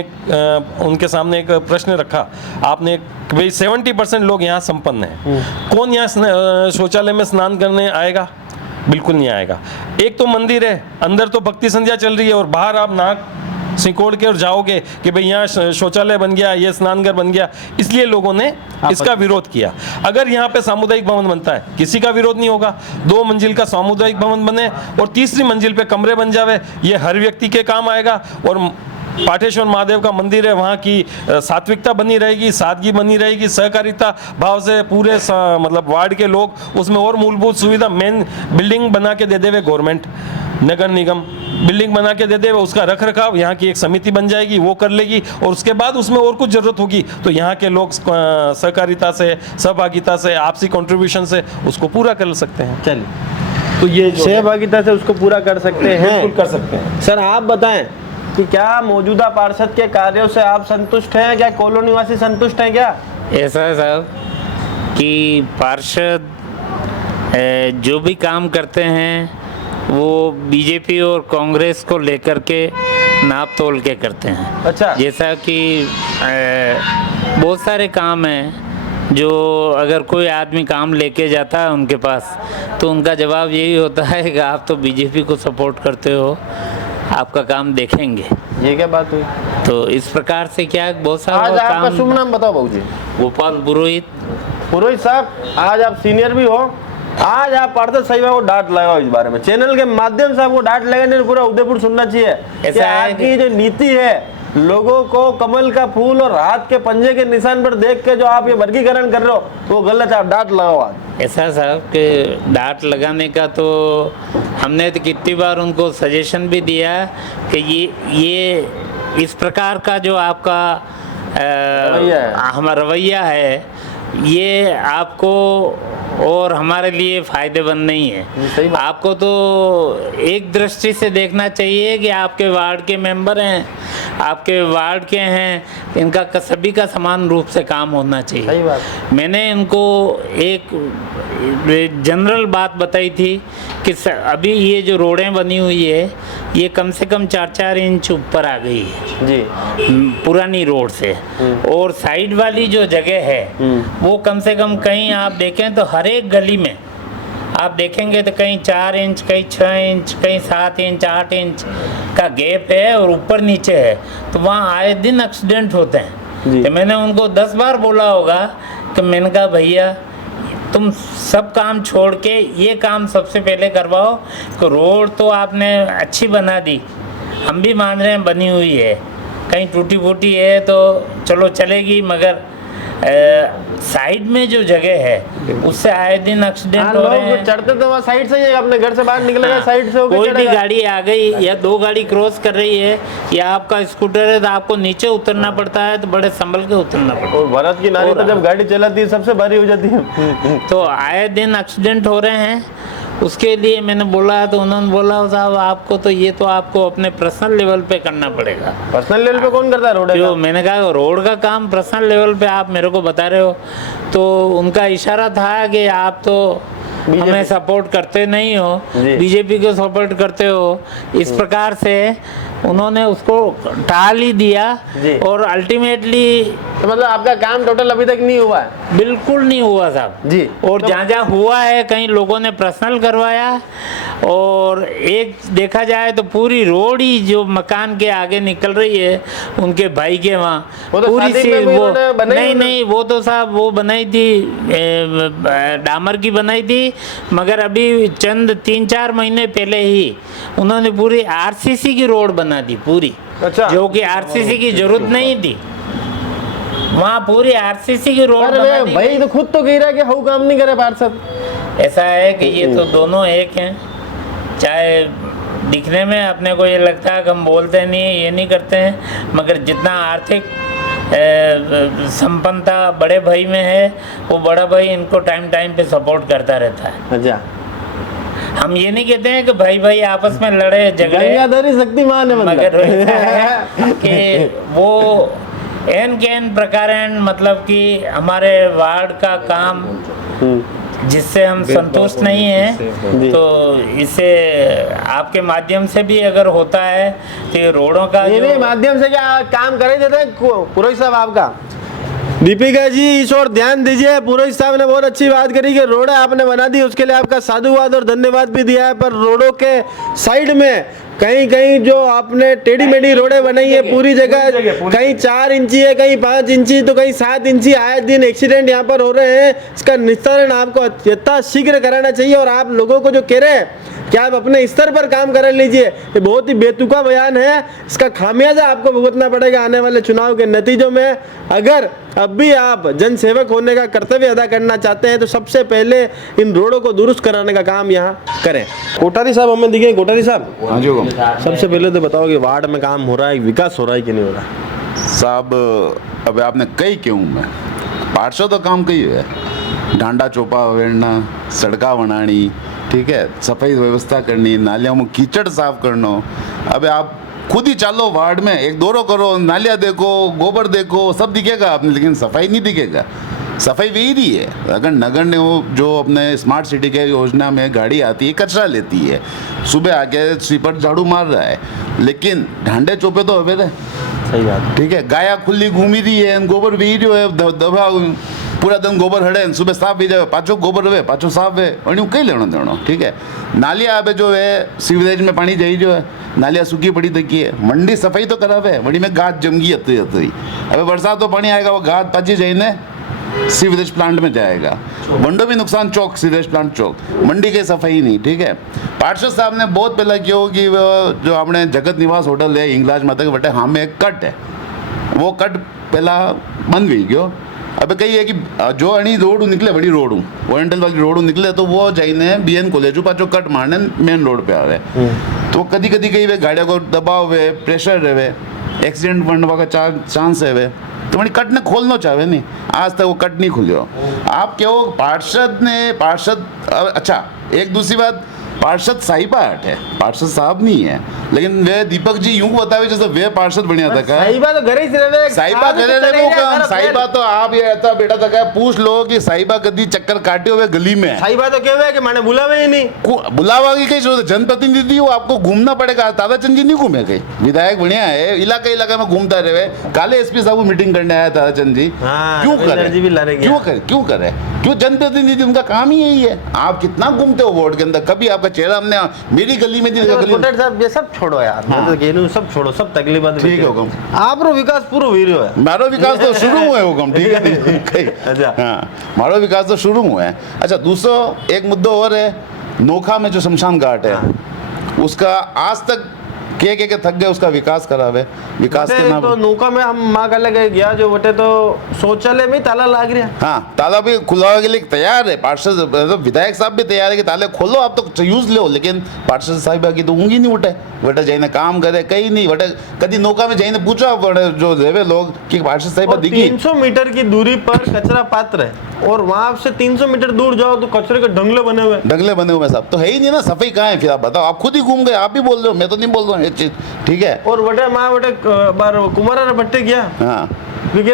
उनके सामने एक प्रश्न रखा, आपने कि भाई 70% लोग यहाँ संपन्न हैं, कौन यहाँ शौचालय में स्नान करने आएगा? बिल्कुल नहीं आएगा। एक तो मंदिर है, अंदर तो भक्ति संध्या चल रही है और बाहर आप नाक सिकोड़ के और जाओगे कि भाई यहाँ शौचालय बन गया, ये स्नानघर बन गया, इसलिए लोगों ने इसका विरोध किया। अगर यहाँ पे सामुदायिक भवन बनता है, किसी का विरोध नहीं होगा। 2 मंजिल का सामुदायिक भवन बने और तीसरी मंजिल पे कमरे बन जावे, ये हर व्यक्ति के काम आएगा। और पाटेश्वर महादेव का मंदिर है, वहाँ की सात्विकता बनी रहेगी, सादगी बनी रहेगी, सहकारिता भाव से पूरे मतलब वार्ड के लोग उसमें और मूलभूत सुविधा, मेन बिल्डिंग बना के दे देवे गवर्नमेंट, नगर निगम बिल्डिंग बना के दे देवे, उसका रख रखाव यहाँ की एक समिति बन जाएगी, वो कर लेगी। और उसके बाद उसमें और कुछ जरूरत होगी तो यहाँ के लोग सहकारिता से, सहभागिता से, आपसी कंट्रीब्यूशन से उसको पूरा कर सकते हैं। चलिए, तो ये सहभागिता से उसको पूरा कर सकते हैं, बिल्कुल कर सकते हैं। सर आप बताएं कि क्या मौजूदा पार्षद के कार्यों से आप संतुष्ट हैं? क्या कॉलोनी वासी संतुष्ट हैं? क्या ऐसा है साहब कि पार्षद जो भी काम करते हैं वो बीजेपी और कांग्रेस को लेकर के नाप तोल के करते हैं। अच्छा। जैसा कि बहुत सारे काम हैं जो अगर कोई आदमी काम लेके जाता है उनके पास तो उनका जवाब यही होता है कि आप तो बीजेपी को सपोर्ट करते हो, आपका काम देखेंगे। ये क्या बात हुई? तो इस प्रकार से क्या बहुत सारा आज आपका काम। शुभ नाम बताओ बाबूजी। गोपाल पुरोहित। पुरोहित साहब, आज आप सीनियर भी हो, आज आप पार्षद सही को डांट लगाओ इस बारे में, चैनल के माध्यम से आपको डांट लगाने पूरा उदयपुर सुनना चाहिए। ऐसा है आपकी जो नीति है, लोगों को कमल का फूल और हाथ के पंजे के निशान पर देख के जो आप ये वर्गीकरण कर रहे हो वो गलत है, आप डांट लगाओ आज। ऐसा साहब कि डांट लगाने का तो हमने तो कितनी बार उनको सजेशन भी दिया कि ये इस प्रकार का जो आपका हमारा रवैया है ये आपको और हमारे लिए फायदेमंद नहीं है। आपको तो एक दृष्टि से देखना चाहिए कि आपके वार्ड के मेंबर हैं, आपके वार्ड के हैं, इनका सभी का समान रूप से काम होना चाहिए। सही बात। मैंने इनको एक जनरल बात बताई थी कि अभी ये जो रोडें बनी हुई है ये कम से कम 4-4 इंच ऊपर आ गई है जी, पुरानी रोड से। और साइड वाली जो जगह है वो कम से कम कहीं आप देखें तो हर एक गली में आप देखेंगे तो कहीं 4 इंच, कहीं 6 इंच, कहीं 7 इंच, 8 इंच का गैप है और ऊपर नीचे है, तो वहाँ आए दिन एक्सीडेंट होते हैं। तो मैंने उनको 10 बार बोला होगा कि मैंने कहा भैया तुम सब काम छोड़ के ये काम सबसे पहले करवाओ कि रोड तो आपने अच्छी बना दी, हम भी मान रहे हैं बनी हुई है, कहीं टूटी फूटी है तो चलो चलेगी, मगर साइड में जो जगह है उससे आए दिन एक्सीडेंट हो रहे हैं। चढ़ते तो वहाँ साइड से ही अपने घर से बाहर निकलेगा, साइड से कोई भी गाड़ी आ गई या 2 गाड़ी क्रॉस कर रही है या आपका स्कूटर है तो आपको नीचे उतरना पड़ता है, तो बड़े संभल के उतरना पड़ता है। और भारत की नारी तो जब गाड़ी चलाती है सबसे भारी हो जाती है। तो आए दिन एक्सीडेंट हो रहे हैं, उसके लिए मैंने बोला तो उन्होंने बोला साहब आपको तो ये तो आपको अपने पर्सनल लेवल पे करना पड़ेगा। पर्सनल लेवल पे कौन करता है रोड? जो मैंने कहा रोड का काम पर्सनल लेवल पे आप मेरे को बता रहे हो, तो उनका इशारा था कि आप तो हमें सपोर्ट करते नहीं हो, बीजेपी को सपोर्ट करते हो, इस प्रकार से उन्होंने उसको टाल ही दिया। और अल्टीमेटली तो मतलब आपका काम टोटल अभी तक नहीं हुआ है? बिल्कुल नहीं हुआ साहब जी। और जहाँ जहाँ हुआ है कहीं लोगों ने पर्सनल करवाया, और एक देखा जाए तो पूरी रोड ही जो मकान के आगे निकल रही है उनके भाई के वहाँ पूरी सी वो नहीं वो तो साहब वो बनाई थी डामर की बनाई थी, मगर अभी चंद 3-4 महीने पहले ही उन्होंने पूरी आरसीसी की रोड बना दी पूरी। अच्छा। जो कि आरसीसी की जरूरत नहीं थी, वहाँ पूरी आरसीसी की रोड बना दी। भाई तो खुद तो कह रहा है कि हम काम नहीं करे पार्षद। ऐसा है कि ये तो दोनों एक हैं, चाहे दिखने में अपने को ये लगता है कि हम बोलते नहीं है, ये नहीं करते हैं, मगर जितना आर्थिक संपन्नता बड़े भाई में है वो बड़ा भाई इनको टाइम टाइम पे सपोर्ट करता रहता है। अच्छा, हम ये नहीं कहते हैं कि भाई भाई आपस में लड़े झगड़े, गंगाधरी शक्तिमान है मगर ऐसा है कि वो एन के एन प्रकार मतलब कि हमारे वार्ड का काम जिससे हम संतुष्ट नहीं हैं। तो इससे आपके माध्यम से भी अगर होता है तो ये रोडों का नहीं माध्यम से क्या काम करे देते हैं पुरोहित साहब आपका। दीपिका जी इस ओर ध्यान दीजिए। पुरोहित साहब ने बहुत अच्छी बात करी कि रोडें आपने बना दी, उसके लिए आपका साधुवाद और धन्यवाद भी दिया है, पर रोडों के साइड में कहीं कहीं जो आपने टेढ़ी मेढ़ी रोडें बनाई है पूरी जगह, कहीं 4 इंची है, कहीं 5 इंची, तो कहीं 7 इंची, आए दिन एक्सीडेंट यहाँ पर हो रहे हैं। इसका निस्तारण आपको यथाशीघ्र कराना चाहिए। और आप लोगों को जो कह रहे हैं कि आप अपने स्तर पर काम कर लीजिए, ये बहुत ही बेतुका बयान है। इसका खामियाजा आपको भुगतना पड़ेगा आने वाले चुनाव के नतीजों में। अगर अब भी आप जनसेवक होने का कर्तव्य अदा करना चाहते हैं तो सबसे पहले इन रोडों को दुरुस्त कराने का काम यहाँ करें। कोठारी साहब हमें दिखे। कोठारी साहब, हाँ जी हुकुम। सबसे पहले तो बताओ कि वार्ड में काम हो रहा है, विकास हो रहा है कि नहीं हो रहा? साहब अब आपने कई क्यों में पार्षद तो काम कई है, डांडा चोपा वेड़ना, सड़का बनानी, ठीक है, सफाई व्यवस्था करनी, नालियों में कीचड़ साफ करना। अब आप खुद ही चालो वार्ड में, एक दौरो करो, नालियाँ देखो, गोबर देखो, सब दिखेगा आपने, लेकिन सफाई नहीं दिखेगा। सफाई वही रही है। अगर नगर ने वो जो अपने स्मार्ट सिटी के योजना में गाड़ी आती है, कचरा लेती है, सुबह आके स्वीपर झाड़ू मार रहा है, लेकिन ढांडे चोपे तो अवे सही बात, ठीक है। गाया खुली घूमी रही है, गोबर भी रही है, दबा पूरा दिन गोबर हड़े, सुबह साफ भी जाए, पाछो गोबर रहे, पाछो साफ है, और यूँ कहीं लेना देना, ठीक है। नालियाँ अब जो है सीवरेज में पानी जाई जो है, नालियाँ सूखी पड़ी तकी है, मंडी सफाई तो करावे, मंडी में गाद जमगी हती हती। अब बरसात तो पानी आएगा, वो गाद पाची जाइने सीवरेज प्लांट में जाएगा, मंडो भी नुकसान चौक, सीवरेज प्लांट चौक, मंडी की सफाई नहीं, ठीक है। पार्षद साहब ने बहुत पहले किया हो कि जो अपने जगत निवास होटल है इंगलाज माता के बटे हाँ में एक कट है, वो कट पहला बन गई क्यों। अब कही है कि जो अणी रोड निकले, बड़ी रोड ओरिएंटल वाली रोड निकले, तो वो जाइने BN कॉलेज पाचो कट मारने मेन रोड पे आवे, तो कदी कदी कई वे गाड़ियों को दबाव वे, प्रेशर रहे, एक्सीडेंट बनने का चांस है वे, तो मैंने कट ने खोलना चाहे नहीं, आज तक वो कट नहीं खुलियो। आप क्यों पार्षद अच्छा, एक दूसरी बात, पार्षद साहिबा हट है, पार्षद साहब नहीं है, लेकिन वे दीपक जी यूं बतावे जैसे वे पार्षद बढ़िया था। साहिबा तो घरे ही रहे, साहिबा घरे रहे काम, साहिबा तो आप ये ऐसा बेटा तक है, पूछ लो कि साहिबा कदी चक्कर काटे हुए गली में। साहिबा तो क्या है कि मैंने बुलावे ही नहीं, बुलावा की कहीं जरूरत, जनप्रतिनिधि हो, आपको घूमना पड़ेगा। ताराचंद जी नहीं घूमे कहीं, विधायक बढ़िया है, इलाका में घूमता रहे। काले SP साहब मीटिंग करने आया ताराचंद जी, क्यों करे, क्यों जनप्रतिनिधि, उनका काम ही यही है। आप कितना घूमते हो वोट के अंदर, कभी आपका चेहरा हमने मेरी गली में नहीं देखा। साहब ये सब छोड़ो यार, मैं तो कहूं सब छोड़ो, सब तकलीफ ठीक है हुकम। आपरो विकास पूरो वीरो है, मारो विकास तो शुरू हुआ है हुकम, ठीक है। अच्छा हाँ, मारो विकास तो शुरू हुआ है। अच्छा, दूसरा एक मुद्दा और है, नोखा में जो शमशान घाट है, उसका आज तक के थक गए, उसका विकास करावे, विकास के नाम तो नौका में हम माँ का लगे गया जो बटे तो शौचालय में ताला लाग रहा। हाँ, ताला भी खुलवाने के लिए तैयार है पार्षद, विधायक साहब भी तैयार है कि ताले खोलो, आप तो यूज लो, लेकिन पार्षद साहब की तो ऊँगी नहीं उठे, बटे जाइने काम करे, कहीं नहीं बटे, कभी नौका में जाइने पूछा जो रेवे लोग कि पार्षद साहब दिखी। 300 मीटर की दूरी पर कचरा पात्र है, और वहां से 300 मीटर दूर जाओ तो कचरे के ढंगले बने हुए साहब, तो है ही नहीं ना, सफाई कहाँ है फिर? आप बताओ, आप खुद ही घूम गए, आप भी बोल रहे हो, मैं तो नहीं बोल रहा हूँ ये चीज, ठीक है। और बटे माँ बटे बार कुमारा भट्टे गया, हाँ,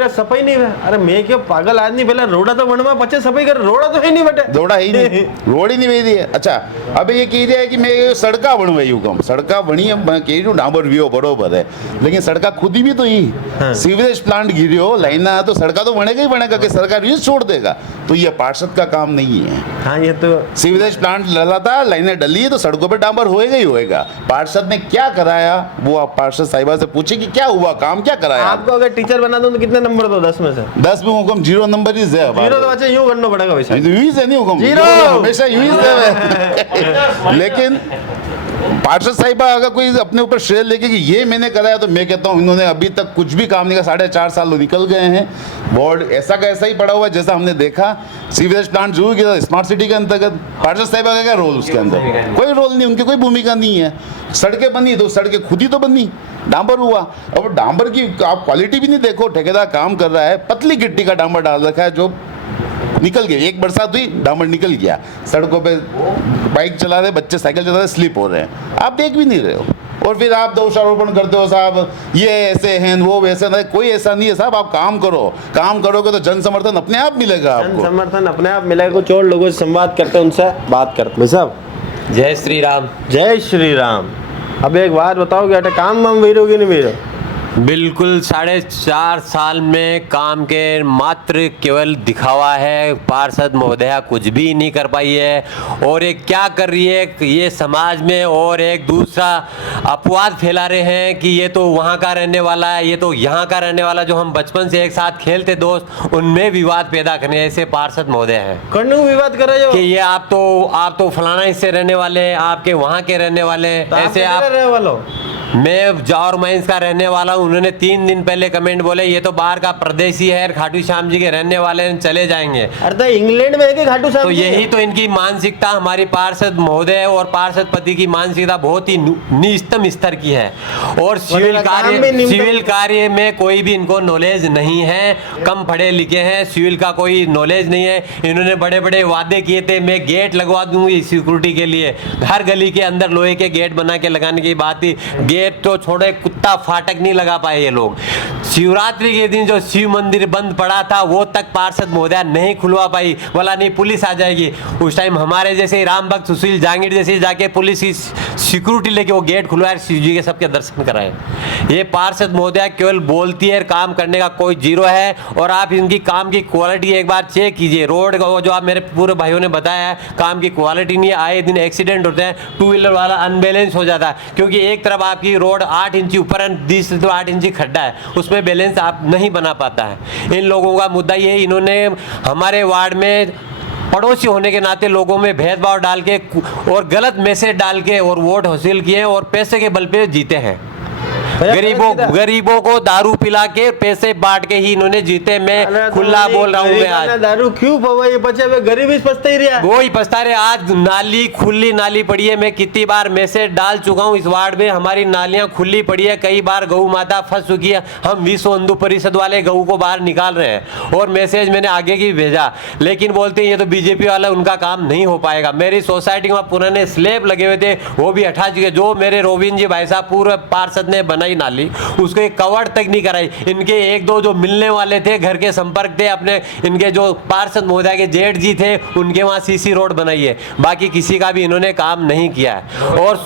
सफाई नहीं है। अरे मैं क्या पागल आदमी, पहले रोड़ा तो बनवा, पचे सफाई कर, रोड़ा तो ही नहीं बटे, रोड़ा ही नहीं, रोड ही नहीं बनी है। अच्छा, अब ये कह रहा है कि मैं सड़का बनवाई हूँ, कम सड़का बनी है, मैं कह रही हूँ डांबर भी हो, बरोबर है, लेकिन सड़का खुद ही भी तो ही सीवरेज प्लांट गिरी हो, लाइना तो सड़का तो बनेगा ही बनेगा, कि सरकार यूज छोड़ देगा, तो ये पार्षद का काम नहीं है। हाँ, ये तो सीवरेज प्लांट डला था, लाइनें डली है, तो सड़कों पे डांबर होएगा ही होएगा। पार्षद ने क्या कराया, वो आप पार्षद साहिबा से पूछे कि क्या हुआ, काम क्या कराया। आपको अगर टीचर बना दो तो कितने नंबर दो 10 में से? 10 में हुकम 0 नंबर ही है। 0 तो अच्छा यूं करना पड़ेगा वैसे, यूं ही से नहीं हुकम, 0 हमेशा यूं ही से। लेकिन पार्षद साहिबा अगर कोई अपने ऊपर श्रेय लेके कि ये मैंने कराया, तो मैं कहता हूँ इन्होंने अभी तक कुछ भी काम नहीं किया। 4.5 साल निकल गए हैं, बोर्ड ऐसा का ऐसा ही पड़ा हुआ है जैसा हमने देखा। सीवरेज प्लांट जरूर किया स्मार्ट सिटी के अंतर्गत, पार्षद साहिबा का क्या रोल उसके अंदर? कोई रोल नहीं, उनकी कोई भूमिका नहीं है। सड़कें बनी तो सड़कें खुद ही तो बनी, डांबर हुआ। अब डांबर की आप क्वालिटी भी नहीं देखो, ठेकेदार काम कर रहा है, पतली गिट्टी का डांबर डाल रखा है, जो निकल गया, एक बरसात हुई डांबर निकल गया, सड़कों पे बाइक चला रहे बच्चे, साइकिल चला रहे, स्लिप हो रहे हैं, आप देख भी नहीं रहे हो। और फिर आप दोषारोपण करते हो साहब, ये ऐसे हैं वो वैसे। नहीं, कोई ऐसा नहीं है साहब, आप काम करो, काम करोगे तो जन समर्थन अपने आप मिलेगा आपको। समर्थन अपने आप मिलेगा। कुछ और लोगों से संवाद करते हैं, उनसे बात करते हैं। भाई साहब, जय श्री राम। जय श्री राम। अब एक बात बताओ, क्या काम वाम वीरो की नहीं वीरो? बिल्कुल 4.5 साल में काम के मात्र केवल दिखावा है। पार्षद महोदया कुछ भी नहीं कर पाई है और ये क्या कर रही है, ये समाज में और एक दूसरा अपवाद फैला रहे हैं कि ये तो वहाँ का रहने वाला है, ये तो यहाँ का रहने वाला। जो हम बचपन से एक साथ खेलते दोस्त, उनमें विवाद पैदा करने ऐसे पार्षद महोदय हैं। करने को विवाद कर रहे हो कि ये आप तो फलाना हिस्से रहने वाले हैं, आपके वहाँ के रहने वाले हैं, ऐसे आप रहने वाले हो। मैं जौहर माइंस का रहने वाला हूँ। उन्होंने 3 दिन पहले कमेंट बोले ये तो बाहर का प्रदेशी है, खाटू श्याम जी के रहने वाले हैं, चले जाएंगे। अरे इंग्लैंड में है कि खाटू श्याम तो जी? यही तो इनकी मानसिकता, हमारी पार्षद महोदय और पार्षद पति की मानसिकता बहुत ही निम्नतम स्तर की है। और सिविल कार्य में कोई भी इनको नॉलेज नहीं है, कम पढ़े लिखे हैं, सिविल का कोई नॉलेज नहीं है। इन्होंने बड़े बड़े वादे किए थे, मैं गेट लगवा दूंगी सिक्योरिटी के लिए, हर गली के अंदर लोहे के गेट बना के लगाने की बात थी। गेट तो छोड़े, कुत्ता फाटक नहीं लगा पाए ये लोग। शिवरात्रि के दिन जो शिव मंदिर बंद पड़ा था वो तक पार्षद महोदया नहीं खुलवा पाई, बोला नहीं पुलिस आ जाएगी। उस टाइम हमारे जैसे राम भक्त सुशील जहांगीर जैसे जाके पुलिस की सिक्योरिटी लेके वो गेट खुलवाए, शिव जी के सबके दर्शन कराए। ये पार्षद महोदया केवल बोलती है, काम करने का कोई जीरो है। और आप इनकी काम की क्वालिटी एक बार चेक कीजिए। रोड का जो आप मेरे पूरे भाइयों ने बताया है, काम की क्वालिटी नहीं है। आए दिन एक्सीडेंट होते हैं, 2 व्हीलर वाला अनबैलेंस हो जाता है, क्योंकि एक तरफ आपकी रोड 8 इंची ऊपर है, 8 इंची खड्डा है, उसमें बैलेंस आप नहीं बना पाता है। इन लोगों का मुद्दा ये है, इन्होंने हमारे वार्ड में पड़ोसी होने के नाते लोगों में भेदभाव डाल के और गलत मैसेज डाल के और वोट हासिल किए और पैसे के बल पे जीते हैं। गरीबों को दारू पिला के पैसे बांट के ही इन्होंने जीते। मैं खुला बोल रहा हूँ। मैं आज दारू क्यों पवाई बचे हुए गरीब ही पछता ही रहा, वो ही पछता रहे। आज नाली खुली नाली पड़ी है, मैं कितनी बार मैसेज डाल चुका हूँ। इस वार्ड में हमारी नालियां खुली पड़ी है, कई बार गऊ माता फंस चुकी है। हम विश्व हिंदू परिषद वाले गऊ को बाहर निकाल रहे हैं और मैसेज मैंने आगे की भेजा, लेकिन बोलते हैं ये तो बीजेपी वाला, उनका काम नहीं हो पाएगा। मेरी सोसाइटी में पुराने स्लैब लगे हुए थे, वो भी हटा चुके। जो मेरे रोबिन जी भाई साहब पूर्व पार्षद ने बनाई नाली, उसको एक कवर तक नहीं कराई। इनके 1-2 जो मिलने वाले थे, घर के संपर्क थे अपने, इनके जो पार्षद महोदय के जेठ जी थे, उनके वहां सीसी रोड बनाई है। बाकी किसी का भी इन्होंने काम नहीं किया है। और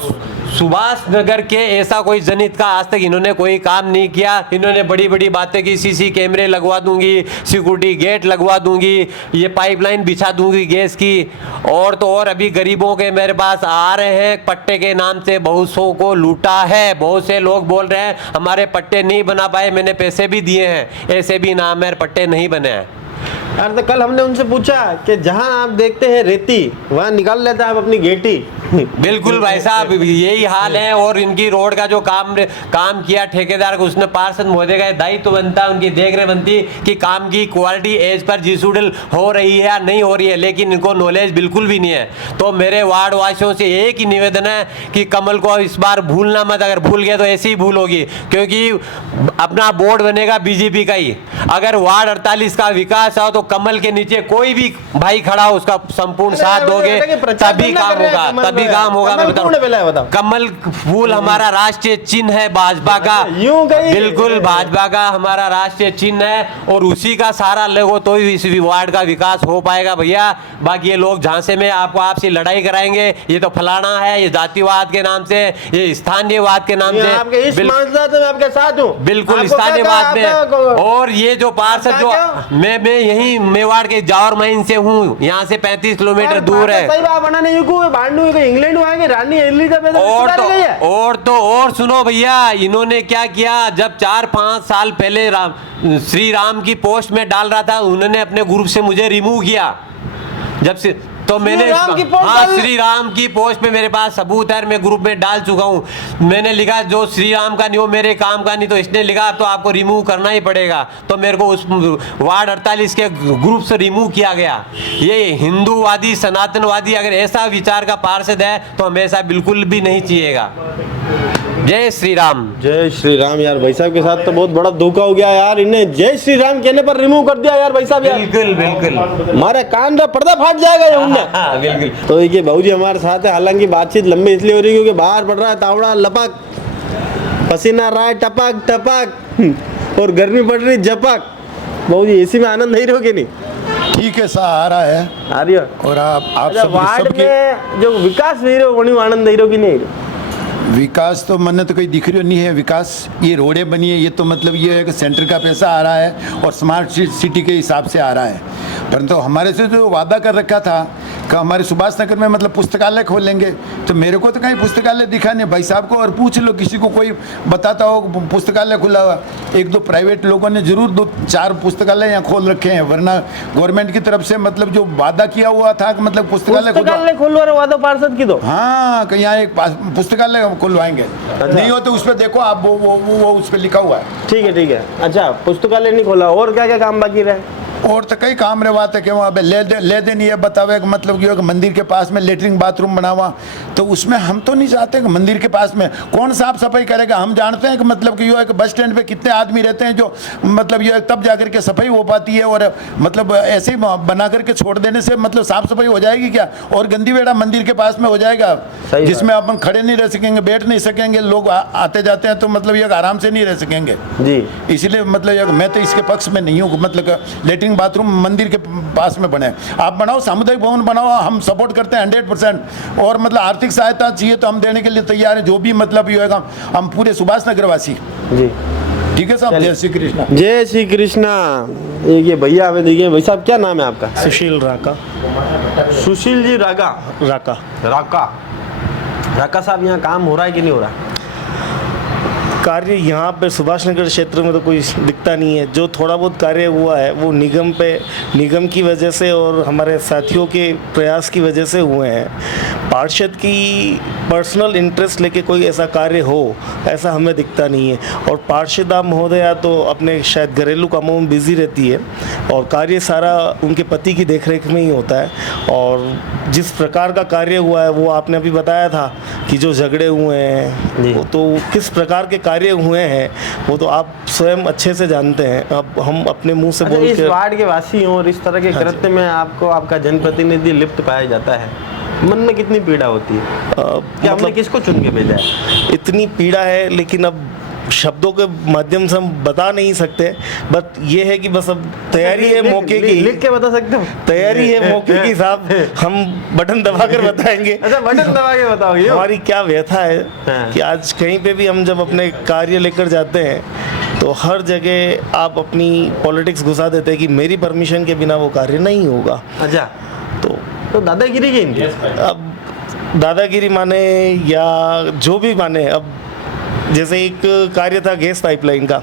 सुभाष नगर के ऐसा कोई जनहित का आज तक इन्होंने कोई काम नहीं किया। इन्होंने बड़ी बड़ी बातें की, सीसी कैमरे लगवा दूंगी, सिक्योरिटी गेट लगवा दूंगी, ये पाइपलाइन बिछा दूंगी गैस की। और तो और अभी गरीबों के मेरे पास आ रहे हैं, पट्टे के नाम से बहुत सौ को लूटा है। बहुत से लोग बोल रहे हैं हमारे पट्टे नहीं बना पाए, मैंने पैसे भी दिए हैं, ऐसे भी नाम है पट्टे नहीं बने हैं। अरे तो कल हमने उनसे पूछा कि जहां आप देखते हैं रेती वहां निकाल लेता है आप अपनी गेटी। बिल्कुल भाई साहब, यही हाल है। और इनकी रोड का जो काम किया ठेकेदार को, उसने पार्षद महोदय का दायित्व बनता, उनकी देखरेख बनती कि काम की क्वालिटी एज पर जीसूडल हो रही है या नहीं हो रही है, लेकिन इनको नॉलेज बिल्कुल भी नहीं है। तो मेरे वार्ड वासियों से एक ही निवेदन है कि कमल को इस बार भूलना मत। अगर भूल गया तो ऐसी ही भूल होगी, क्योंकि अपना बोर्ड बनेगा बीजेपी का ही। अगर वार्ड 48 का विकास हो तो कमल के नीचे कोई भी भाई खड़ा हो, उसका संपूर्ण साथ दोगे तभी काम होगा, तभी काम होगा। मैं बताऊं, कमल फूल हमारा राष्ट्रीय चिन्ह है भाजपा का, बिल्कुल भाजपा का हमारा राष्ट्रीय चिन्ह है, और उसी का सहारा लगो तो ही इस वार्ड का विकास हो पाएगा भैया। बाकी ये लोग झांसे में आपको आपसी लड़ाई कराएंगे, ये तो फलाना है, ये जातिवाद के नाम से, ये स्थानीयवाद के नाम से, आपके साथ हूँ बिल्कुल स्थानीयवाद में। और ये जो पार्षद जो मैं यही मेवाड़ के जौहर माइन से हूँ, यहाँ से 35 किलोमीटर दूर है। और सुनो भैया, इन्होंने क्या किया, जब 4-5 साल पहले श्री राम की पोस्ट में डाल रहा था, उन्होंने अपने ग्रुप से मुझे रिमूव किया। जब से तो मैंने श्री राम की पोस्ट में मेरे पास सबूत है, मैं ग्रुप में डाल चुका हूं। मैंने लिखा जो श्री राम का नहीं वो मेरे काम का नहीं, तो इसने लिखा अब तो आपको रिमूव करना ही पड़ेगा। तो मेरे को उस वार्ड 48 के ग्रुप से रिमूव किया गया। ये हिंदूवादी सनातनवादी अगर ऐसा विचार का पार्षद है तो हमें ऐसा बिल्कुल भी नहीं चाहिएगा। जय श्री राम। जय श्री राम। यार भाई साहब के साथ तो बहुत बड़ा धोखा हो गया यार, इन्हें जय श्री राम कहने पर रिमूव कर दिया यार भाई साहब। बिल्कुल बिल्कुल, हमारे कान का पर्दा फाट जाएगा ये उनने। बिल्कुल। तो ये भाऊजी हमारे साथ है, हालांकि बातचीत लंबी इसलिए हो रही है क्योंकि बाहर पड़ रहा है तावड़ा लपक, पसीना आ रहा है टपक टपक और गर्मी पड़ रही झपक। बहू जी एसी में आनंद नहीं रहोगे नहीं? ठीक है सा आ रहा है आ रही हो। और आप सब वार्ड सबके में जो विकास नहीं रहो वही आनंद नहीं रहो कि नहीं? विकास तो मैंने तो कोई दिख रही नहीं है। विकास ये रोडें बनी है, ये तो मतलब ये है कि सेंटर का पैसा आ रहा है और स्मार्ट सिटी के हिसाब से आ रहा है। परंतु हमारे से जो वादा कर रखा था कि हमारे सुभाष नगर में मतलब पुस्तकालय खोलेंगे, तो मेरे को तो कहीं पुस्तकालय दिखा नहीं। भाई साहब को और पूछ लो, किसी को कोई बताता हो पुस्तकालय खुला हुआ। एक दो प्राइवेट लोगों ने जरूर 2-4 पुस्तकालय यहाँ खोल रखे हैं, वरना गवर्नमेंट की तरफ से मतलब जो वादा किया हुआ था कि मतलब पुस्तकालय खोलवा वादा पार्षद की दो। हाँ, कि यहाँ एक पुस्तकालय खुलवाएंगे। नहीं हो तो उस पर देखो आप, वो उस पर लिखा हुआ है। ठीक है ठीक है। अच्छा पुस्तकालय नहीं खोला, और क्या क्या काम बाकी रहे? और तो कई काम रवाते कि वहाँ पे ले दे नहीं है बतावे कि मतलब कि मंदिर के पास में लेटरिन बाथरूम बनावा, तो उसमें हम तो नहीं चाहते कि मंदिर के पास में कौन साफ सफाई करेगा। हम जानते हैं कि मतलब कि ये बस स्टैंड पे कितने आदमी रहते हैं जो मतलब ये तब जाकर के सफाई हो पाती है, और मतलब ऐसे ही बना करके छोड़ देने से मतलब साफ सफाई हो जाएगी क्या? और गंदी वेड़ा मंदिर के पास में हो जाएगा जिसमें अपन खड़े नहीं रह सकेंगे, बैठ नहीं सकेंगे, लोग आते जाते हैं तो मतलब ये आराम से नहीं रह सकेंगे जी। इसलिए मतलब मैं तो इसके पक्ष में नहीं हूँ। मतलब लेटरिन बाथरूम मंदिर के पास में बने, आप बनाओ, सामुदायिक भवन बनाओ, हम सपोर्ट करते हैं 100%। और मतलब आर्थिक सहायता चाहिए तो हम देने के लिए तैयार हैं, जो भी मतलब ये होगा हम पूरे सुभाष नगर वासी जी। ठीक है साहब, जय श्री कृष्णा। जय श्री कृष्णा। ये भैया हमें देखिए, भाई साहब क्या नाम है आपका? सुशील राका। सुशील जी राका राका राका राका साहब, यहाँ काम हो रहा है कि नहीं हो रहा? कार्य यहाँ पे सुभाष नगर क्षेत्र में तो कोई दिखता नहीं है। जो थोड़ा बहुत कार्य हुआ है वो निगम की वजह से और हमारे साथियों के प्रयास की वजह से हुए हैं। पार्षद की पर्सनल इंटरेस्ट लेके कोई ऐसा कार्य हो ऐसा हमें दिखता नहीं है। और पार्षदा महोदया तो अपने शायद घरेलू कामों में बिजी रहती है और कार्य सारा उनके पति की देखरेख में ही होता है। और जिस प्रकार का कार्य हुआ है वो आपने अभी बताया था कि जो झगड़े हुए हैं वो तो किस प्रकार के कार्य हुए हैं वो तो आप स्वयं अच्छे से जानते हैं। अब हम अपने मुंह से बोल इस वार्ड के वासी हों और इस तरह के कृत्य में आपको आपका जनप्रतिनिधि लिप्त पाया जाता है, मन में कितनी पीड़ा होती है? क्या हमने किसको चुन के भेजा है? इतनी पीड़ा है, लेकिन अब शब्दों के माध्यम से हम बता नहीं सकते। बट ये है कि बस अब तैयारी है मौके की। लिख के बता सकते हो? तैयारी है मौके की साहब, हम बटन दबाकर बताएंगे। अच्छा बटन दबा के बताओगे? हमारी क्या व्यथा है कि आज कहीं पे भी हम जब अपने कार्य लेकर जाते हैं तो हर जगह आप अपनी पॉलिटिक्स घुसा देते हैं कि मेरी परमिशन के बिना वो कार्य नहीं होगा। अच्छा तो दादागिरी की इनकी? अब दादागिरी माने या जो भी माने, अब जैसे एक कार्य था गैस पाइपलाइन का,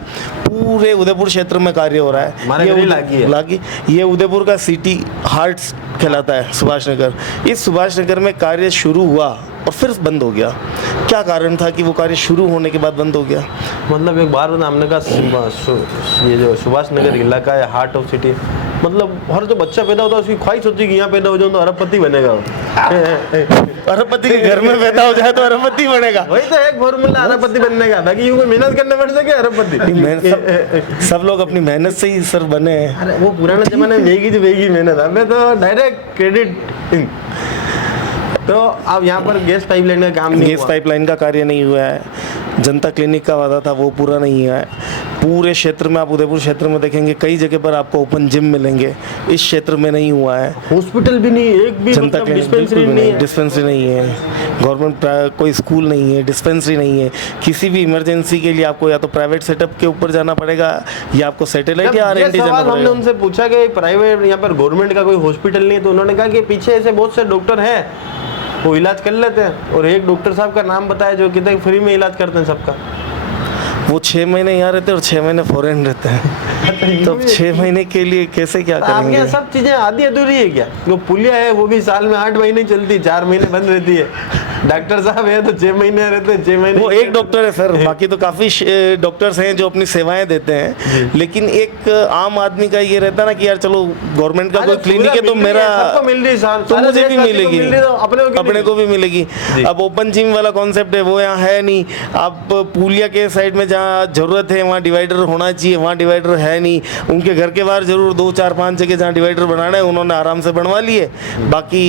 पूरे उदयपुर क्षेत्र में कार्य हो रहा है। ये उदयपुर का सिटी हार्ट कहलाता है सुभाष नगर। इस सुभाष नगर में कार्य शुरू हुआ और फिर बंद हो गया। क्या कारण था कि वो कार्य शुरू होने के बाद बंद हो गया? मतलब एक बार हमने कहा ये जो सुभाष नगर इलाका है हार्ट ऑफ सिटी, मतलब हर जो बच्चा पैदा होता है उसकी ख्वाहिश होती है कि यहाँ पैदा हो जाऊँ तो अरबपति बनेगा। अरबपति के घर में पैदा हो जाए तो अरबपति बनेगा। वही तो एक फॉर्मूला अरबपति बनने का, बाकी यूँ मेहनत करने पड़ सके अरबपति। सब लोग अपनी मेहनत से ही सर बने हैं। अरे वो पुराने जमाने में वेगी मेहनत, हमें तो डायरेक्ट क्रेडिट। तो अब यहाँ पर गैस पाइपलाइन का काम नहीं हुआ। गैस पाइपलाइन का कार्य नहीं हुआ है। जनता क्लिनिक का वादा था वो पूरा नहीं हुआ है। पूरे क्षेत्र में आप उदयपुर क्षेत्र में देखेंगे कई जगह पर आपको ओपन जिम मिलेंगे, इस क्षेत्र में नहीं हुआ है। हॉस्पिटल भी नहीं, एक भी जनता मतलब डिस्पेंसरी नहीं है। डिस्पेंसरी नहीं है, गवर्नमेंट कोई स्कूल नहीं है, डिस्पेंसरी नहीं है। किसी भी इमरजेंसी के लिए आपको या तो प्राइवेट सेटअप के ऊपर जाना पड़ेगा या आपको सैटेलाइट या आरएनटी जाना पड़ेगा। हमने उनसे पूछा कि प्राइवेट यहाँ पर गवर्नमेंट का कोई हॉस्पिटल नहीं है, तो उन्होंने कहा कि पीछे ऐसे बहुत से डॉक्टर हैं वो इलाज कर लेते हैं। और एक डॉक्टर साहब का नाम बताया जो कितने फ्री में इलाज करते हैं सबका। वो 6 महीने यहाँ रहते हैं और 6 महीने फॉरेन रहते हैं। तो 6 महीने के लिए कैसे क्या करेंगे? आपके सब चीजें आधी अधूरी है क्या? वो पुलिया है वो भी साल में 8 महीने चलती, 4 महीने बंद रहती है। डॉक्टर साहब है तो 6 महीने रहते हैं, 6 महीने। वो एक डॉक्टर है सर, बाकी तो काफी डॉक्टर्स हैं जो अपनी सेवाएं देते हैं। लेकिन एक आम आदमी का ये रहता है ना कि यार चलो गवर्नमेंट का कोई क्लिनिक है तो मेरा तो मुझे भी मिलेगी, अपने को भी मिलेगी। अब ओपन जिम वाला कॉन्सेप्ट है वो यहाँ है नहीं। आप पुलिया के साइड में जहाँ जरूरत है वहाँ डिवाइडर होना चाहिए, वहाँ डिवाइडर है नहीं। उनके घर के बाहर जरूर 2, 4, 5 जगह जहाँ डिवाइडर बनाना है उन्होंने आराम से बनवा लिए, बाकी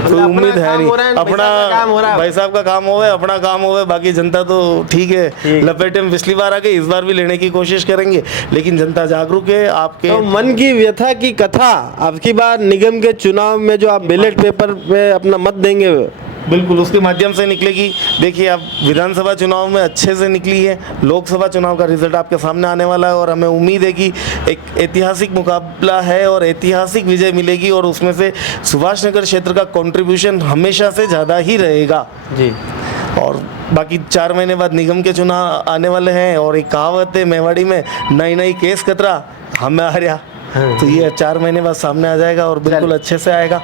कोई उम्मीद है नहीं। अपना काम हो रहा है, भाई साहब का काम होवे, अपना काम होवे, बाकी जनता तो ठीक है लपेटे में पिछली बार आ गई, इस बार भी लेने की कोशिश करेंगे, लेकिन जनता जागरूक है। आपके तो मन की व्यथा की कथा आपकी बार निगम के चुनाव में जो आप बैलेट पेपर पे अपना मत देंगे, बिल्कुल उसके माध्यम से निकलेगी। देखिए आप विधानसभा चुनाव में अच्छे से निकली है, लोकसभा चुनाव का रिजल्ट आपके सामने आने वाला है और हमें उम्मीद है कि एक ऐतिहासिक मुकाबला है और ऐतिहासिक विजय मिलेगी और उसमें से सुभाष नगर क्षेत्र का कंट्रीब्यूशन हमेशा से ज़्यादा ही रहेगा जी। और बाकी 4 महीने बाद निगम के चुनाव आने वाले हैं और एक कहावत है मेवाड़ी में, नई नई केस कतरा हमें आ रहा, तो ये 4 महीने बाद सामने आ जाएगा और बिल्कुल अच्छे से आएगा।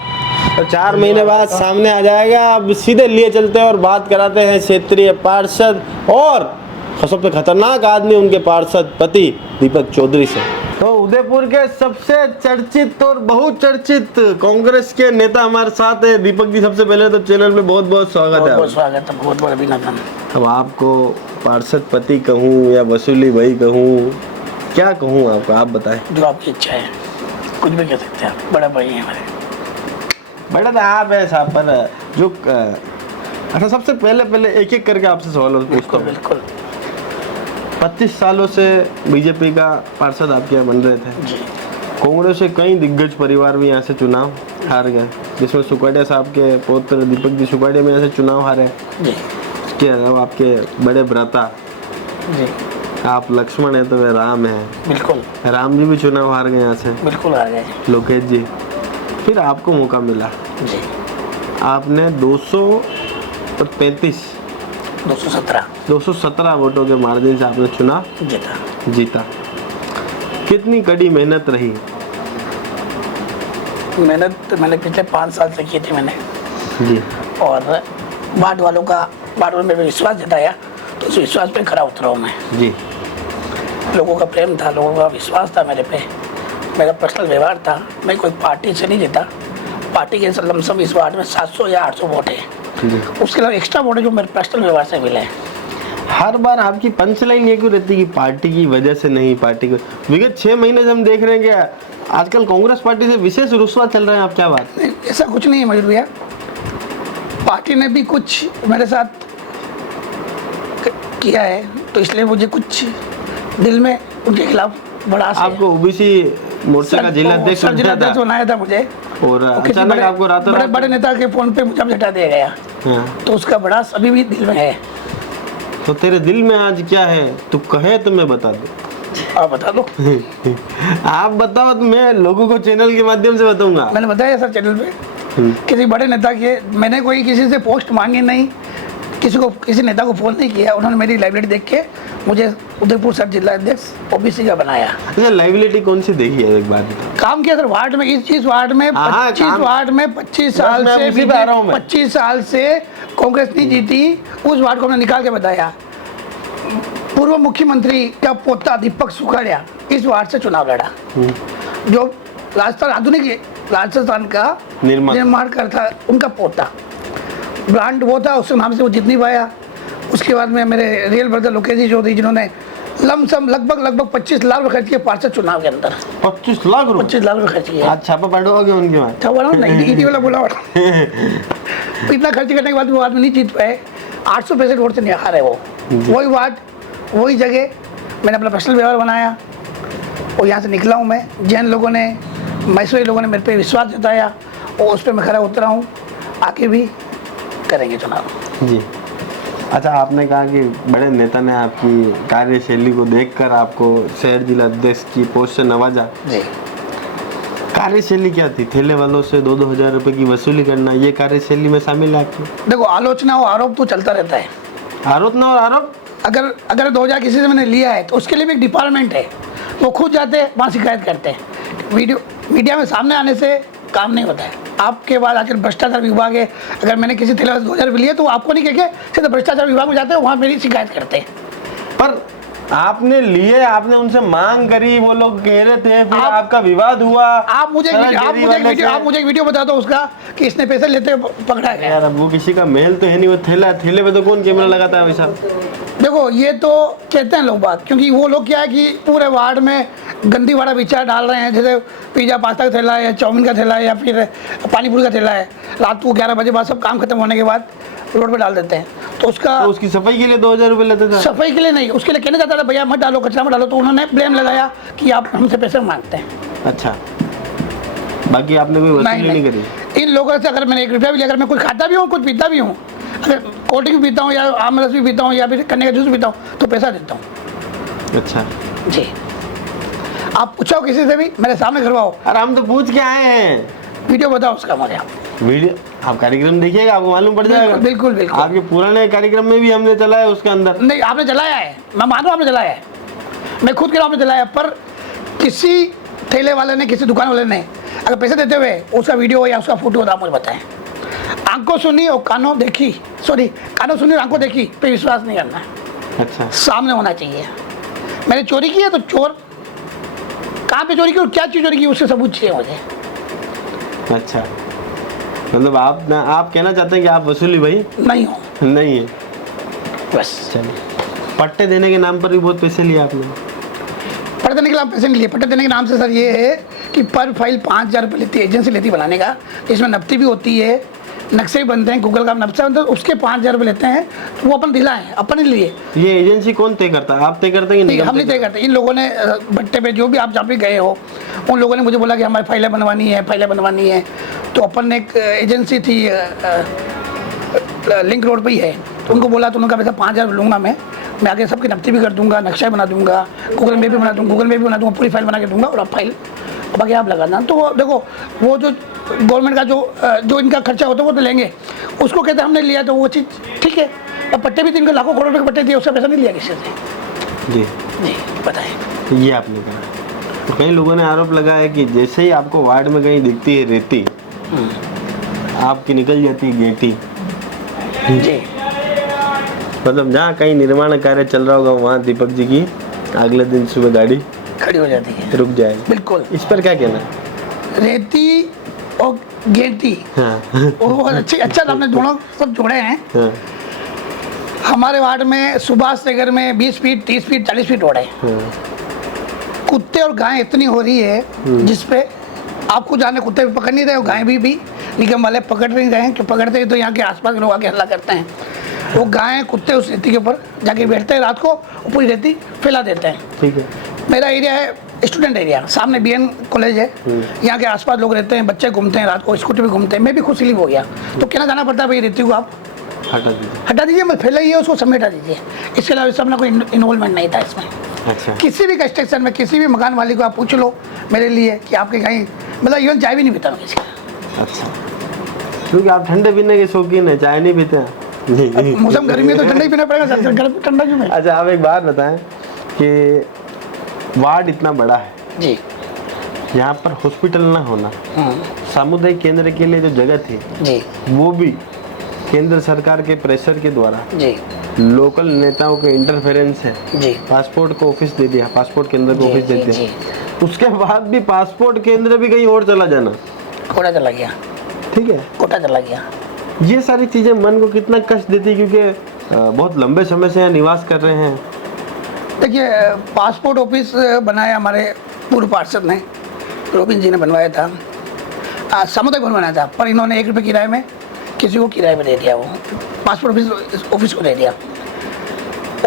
तो 4 महीने बाद सामने आ जाएगा। अब सीधे लिए चलते हैं और बात कराते हैं क्षेत्रीय पार्षद और सबसे खतरनाक आदमी उनके पार्षद पति दीपक चौधरी से। तो उदयपुर के सबसे चर्चित और बहुचर्चित कांग्रेस के नेता हमारे साथ है दीपक जी। सबसे पहले तो चैनल पे बहुत बहुत स्वागत है। बहुत स्वागत है, बहुत बहुत अभिनंदन। अब आपको पार्षद पति कहूँ या वसूली भाई कहूँ, क्या कहूँ आपको, आप बताएं। जो आपकी इच्छा है, कुछ भी कह सकते हैं आप, बड़ा भाई है हमारे। बड़ा तो आप है साहब, पर जो अच्छा सबसे पहले एक एक करके आपसे सवाल पूछता हूँ। बिल्कुल 25 सालों से बीजेपी का पार्षद आपके यहाँ बन रहे थे जी। कांग्रेस से कई दिग्गज परिवार भी यहाँ से चुनाव हार गए, जिसमें सुकाड़िया साहब के पुत्र दीपक जी सुकाड़िया में यहाँ से चुनाव हारे जी। इसके अलावा आपके बड़े भ्राता जी, आप लक्ष्मण है तो वे राम है, बिल्कुल राम जी भी चुनाव हार गए यहाँ से, बिल्कुल आ गए लोकेश जी। फिर आपको मौका मिला जी। आपने 217 वोटों के मार्जिन से आपने चुनाव जीता। कितनी कड़ी मेहनत रही? मेहनत मैंने पिछले 5 साल से की थी मैंने जी। और वार्ड वालों में विश्वास जताया, तो उस विश्वास पे खरा उतरा हूँ मैं जी। लोगों का प्रेम था, लोगों का विश्वास था मेरे पे, मेरा पर्सनल व्यवहार था। मैं कोई पार्टी से नहीं जीता, पार्टी के लमसम इस वार्ड में 700 या 800 वोट है, उसके अलावा एक्स्ट्रा वोट है जो मेरे पर्सनल व्यवहार से मिले हैं। हर बार आपकी पंचलाइन ये क्यों रहती है कि पार्टी की वजह से नहीं, पार्टी को विगत 6 महीने से हम देख रहे हैं कि आजकल कांग्रेस पार्टी से विशेष रुस्वा चल रहा है, आप क्या बात? ऐसा कुछ नहीं है मयूर भैया, पार्टी ने भी कुछ मेरे साथ किया है, तो इसलिए मुझे कुछ दिल में उनके खिलाफ बड़ा आपको ओबीसी मोर्चा का जिला अध्यक्ष बनाया था मुझे, और अचानक आपको रातों बड़े नेता के फोन पे मुझे हटा दिया गया। तो उसका बड़ा अभी भी दिल में है। तो तेरे दिल में आज क्या है तू कहे तो मैं बता दूं। आप बता दो। आप बताओ तो मैं लोगों को चैनल के माध्यम से बताऊंगा। मैंने बताया सर चैनल पे, किसी बड़े नेता के, मैंने कोई किसी से पोस्ट मांगी नहीं, किसी नेता को फोन नहीं किया, उन्होंने मेरी लाइबिलिटी देख के मुझे उदयपुर सब जिला अध्यक्ष ओबीसी का बनाया। अच्छा, लाइबिलिटी कौन सी देखी है एक बात? काम किया सर वार्ड में, इस वार्ड में 25 साल से कांग्रेस नहीं जीती, उस वार्ड को हमने निकाल के बताया। पूर्व मुख्यमंत्री का पोता दीपक सुखाड़िया इस वार्ड से चुनाव लड़ा, जो आधुनिक राजस्थान का निर्माण करता, उनका पोता ब्रांड वो था, उसके नाम से वो जीत नहीं पाया। उसके बाद में मेरे रियल ब्रदर लोकेश जी चौधरी, जिन्होंने लमसम लगभग 25 लाख रुपए खर्च किए पार्षद चुनाव के अंदर। 25 लाख रुपए? 25 लाख रुपए खर्च किए। अच्छा, पढ़ोगे उनके बाद? नहीं वाला बोला इतना खर्च करने के बाद वो आदमी नहीं जीत पाए, 865 वोट से नहीं हारे वो। वही वार्ड, वही जगह मैंने अपना पर्सनल व्यवहार बनाया और यहाँ से निकला हूँ मैं। जैन लोगों ने, मैसूरी लोगों ने मेरे पे विश्वास जताया और उस पर मैं खरा उतरा हूँ, आके भी करेंगे चुनाव जी। अच्छा, आपने कहा कि बड़े नेता ने आपकी कार्यशैली को देखकर आपको शहर जिला अध्यक्ष की पोस्ट से नवाजा जी। कार्यशैली क्या थी? ठेले वालों से 2-2 हज़ार रुपए की वसूली करना, ये कार्यशैली में शामिल है आपकी? देखो, आलोचना और आरोप तो चलता रहता है। आलोचना और आरोप? अगर 2000 किसी से मैंने लिया है तो उसके लिए भी एक डिपार्टमेंट है, वो खुद जाते हैं वहाँ शिकायत करते हैं। मीडिया में सामने आने से काम नहीं होता है। आपके बाद आखिर भ्रष्टाचार विभाग है, अगर मैंने किसी ठेले 2000 रुपये लिए तो आपको नहीं कह के सीधे भ्रष्टाचार विभाग में जाते हैं, वहाँ मेरी शिकायत करते हैं। पर आपने लिए, आपने उनसे मांग करी, वो लोग कह रहे थे, फिर आपका विवाद हुआ। आप मुझे एक वीडियो बता दो उसका कि इसने पैसे लेते पकड़ा गया। यार अब वो किसी का महल तो है नहीं, वो थैले पे तो कौन कैमरा लगाता है वैसा। देखो ये तो कहते हैं लोग बात, क्योंकि वो लोग क्या है कि पूरे वार्ड में गंदी वाला विचार डाल रहे हैं, जैसे पिज़्ज़ा पास्ता का थैला है या चाउमीन का थैला है या फिर पानी पूरी का थैला है, रात को 11 बजे बाद सब काम खत्म होने के बाद रोड पे डाल देते हैं। तो उसकी सफाई के लिए 2000 रुपये लेते थे? सफाई के लिए नहीं, उसके लिए कहने जाता था भैया मत डालो, कचरा मत डालो, तो उन्होंने ब्लेम लगाया कि आप हमसे पैसे मांगते हैं। अच्छा, बाकी आपने कोई वसूली नहीं करी इन लोगों से? अगर मैंने 1 रुपया भी लिया, अगर मैं कुछ खाता भी हूँ, कुछ पीता भी हूँ, अगर कोल्ड ड्रिंक पीता हूँ या आम रस भी पीता हूँ या फिर कन्ने का जूस पीता हूँ तो पैसा देता हूँ। अच्छा जी, आप पूछो किसी से भी, मेरे सामने करवाओ। अरे हम तो पूछ के आए हैं। वीडियो बताओ उसका मुझे। वीडियो आप कार्यक्रम देखिएगा, आपको मालूम पड़ जाएगा। बिल्कुल बिल्कुल। आपके पुराने कार्यक्रम में भी हमने चलाया उसके अंदर। नहीं, आपने चलाया है, मैं मानूं आपने चलाया है, मैं खुद कह रहा हूं आपने चलाया, पर किसी ठेले वाले ने, किसी दुकान वाले ने अगर पैसे देते हुए उसका वीडियो या उसका फोटो आप मुझे बताएं। आंखों सुनी और कानों देखी, कानों सुनी और आंखों देखी पे विश्वास नहीं करना है। अच्छा, सामने होना चाहिए। मैंने चोरी की है तो चोर कहाँ पे चोरी की और क्या चीज़ चोरी की उससे सबूत चाहिए मुझे। अच्छा, मतलब आप कहना चाहते हैं कि आप वसूली भाई नहीं हो? नहीं है बस। चलिए, पट्टे देने के नाम पर भी बहुत पैसे लिए आपने। पट्टे देने के नाम पैसे नहीं लिए। पट्टे देने के नाम से सर ये है कि पर फाइल 5000 रुपये लेती है, एजेंसी लेती बनाने का, इसमें नफ्ती भी होती है, नक्शे भी बनते हैं, गूगल का नक्शा बनता है, उसके 5000 रुपये लेते हैं, तो वो अपन दिलाएं अपने लिए। ये एजेंसी कौन तय करता है? आप तय करते हैं? नहीं, हम नहीं तय करते। इन लोगों ने भट्टे पे जो भी आप जहाँ पे गए हो, उन लोगों ने मुझे बोला कि हमारी फाइलें बनवानी है, तो अपन ने एक एजेंसी थी लिंक रोड पे ही है, तो उनको बोला, तो उनका पैसा 5000 लूँगा मैं आगे सबकी नफ्ती भी कर दूंगा, नक्शा बना दूंगा, गूगल में भी बना दूंगा, पूरी फाइल बना के दूंगा और आप फाइल बाकी आप लगाना। तो वो देखो, वो जो गवर्नमेंट का जो इनका खर्चा होता है वो तो लेंगे, उसको कहते हमने लिया तो वो चीज़ ठीक है। और पट्टे भी तो इनको लाखों करोड़ रुपये के पट्टे दिए, उसका पैसा नहीं लिया किसी से। जी जी बताएं। ये आपने कहा। तो कई लोगों ने आरोप लगाया कि जैसे ही आपको वार्ड में कहीं दिखती है रेती, आपकी निकल जाती है गेटी। जी, मतलब जहाँ कहीं निर्माण कार्य चल रहा होगा वहाँ दीपक जी की अगले दिन सुबह गाड़ी खड़ी हो जाती है, रुक जाएगी। बिल्कुल। इस पर क्या कहना? रेती और गेटी, हाँ। और वो अच्छा आपने दोनों सब जोड़े हैं। हाँ। हमारे वार्ड में सुभाष नगर में 20 फीट 30 फीट 40 फीट रोड है। हाँ। कुत्ते और गाय इतनी हो रही है जिसपे आपको जाने, कुत्ते भी पकड़ नहीं रहे, गाय भी निगम वाले पकड़ नहीं रहे हैं, कि पकड़ते हैं तो यहाँ के आसपास के लोग आके हल्ला करते हैं। वो गाय कुत्ते उस रेती के ऊपर जाके बैठते हैं, रात को पूरी रेती फैला देते हैं। ठीक है। मेरा एरिया है स्टूडेंट एरिया, सामने BN कॉलेज है, यहाँ के आसपास लोग रहते हैं, बच्चे घूमते हैं, रात को स्कूटी पे घूमते हैं, मैं भी खुद स्लिप हो गया, तो कहना जाना पड़ता है भाई रेती को आप हटा दीजिए, मत फैलाइए, उसको समेटा दीजिए। इसके अलावा सब ना कोई इन्वॉल्वमेंट नहीं था इसमें। अच्छा। किसी भी कंस्ट्रक्शन में किसी भी मकान वाले को आप पूछ लो मेरे लिए कि आपके कहीं, मतलब इवन चाय भी नहीं पीता मैं किसी का। अच्छा, क्योंकि आप ठंडे पीने के शौकीन है, चाय नहीं पीते हैं। मौसम गर्मी है तो ठंडा ही पीना पड़ेगा, ठंडा क्यों? अच्छा, आप एक बात बताएं कि वार्ड इतना बड़ा है जी, यहाँ पर हॉस्पिटल ना होना, सामुदायिक केंद्र के लिए जो जगह थी जी, वो भी केंद्र सरकार के प्रेशर के द्वारा जी, लोकल नेताओं के इंटरफेरेंस है जी, पासपोर्ट को ऑफिस दे दिया, पासपोर्ट केंद्र को ऑफिस दे दिया, उसके बाद भी पासपोर्ट केंद्र भी कहीं और चला जाना, कोटा चला गया। ठीक है, कोटा चला गया। ये सारी चीजें मन को कितना कष्ट देती, क्योंकि बहुत लंबे समय से यहाँ निवास कर रहे हैं। देखिए, पासपोर्ट ऑफिस बनाया हमारे पूर्व पार्षद ने, रोबिन जी ने बनवाया था, सामुदायिक भवन बनाया था, पर इन्होंने 1 रुपये किराए में किसी को किराए में दे दिया, वो पासपोर्ट ऑफिस को दे दिया।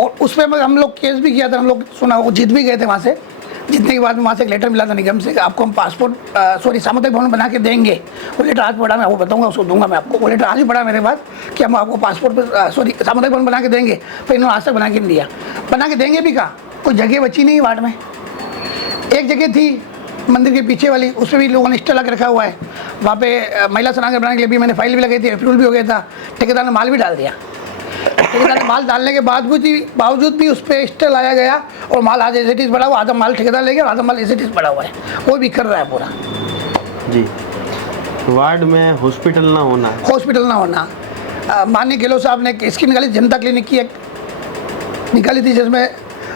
और उस पर हम लोग केस भी किया था, हम लोग सुना, वो जीत भी गए थे वहाँ से। जीतने के बाद वहाँ से एक लेटर मिला था निगम से कि आपको हम सामुदायिक भवन बना के देंगे। वो लेटर आज पढ़ा, मैं वो बताऊंगा, उसको दूंगा मैं आपको। वो लेटर आज ही पढ़ा मेरे पास कि हम आपको सामुदायिक भवन बना के देंगे, पर इन्होंने आज तक बना के नहीं दिया। बना के देंगे भी कहाँ, कोई जगह बची नहीं वार्ड में। एक जगह थी मंदिर के पीछे वाली, उस पर भी लोगों ने स्टॉल लगा रखा हुआ है, वहाँ पे महिला स्नान बनाने के लिए भी मैंने फाइल भी लगाई थी, अप्रूवल भी हो गया था, ठेकेदार ने माल भी डाल दिया। ठेकेदार ने माल डालने के बावजूद भी उस पर स्टे लाया गया और माल आज एज इट इज पड़ा हुआ, आधा माल ठेकेदार ले गया और आधा माल एज इट इज पड़ा हुआ है, वो भी कर रहा है पूरा। जी, वार्ड में हॉस्पिटल ना होना, माननीय गहलोत साहब ने एक स्कीम निकाली, जनता क्लिनिक की एक निकाली थी, जिसमें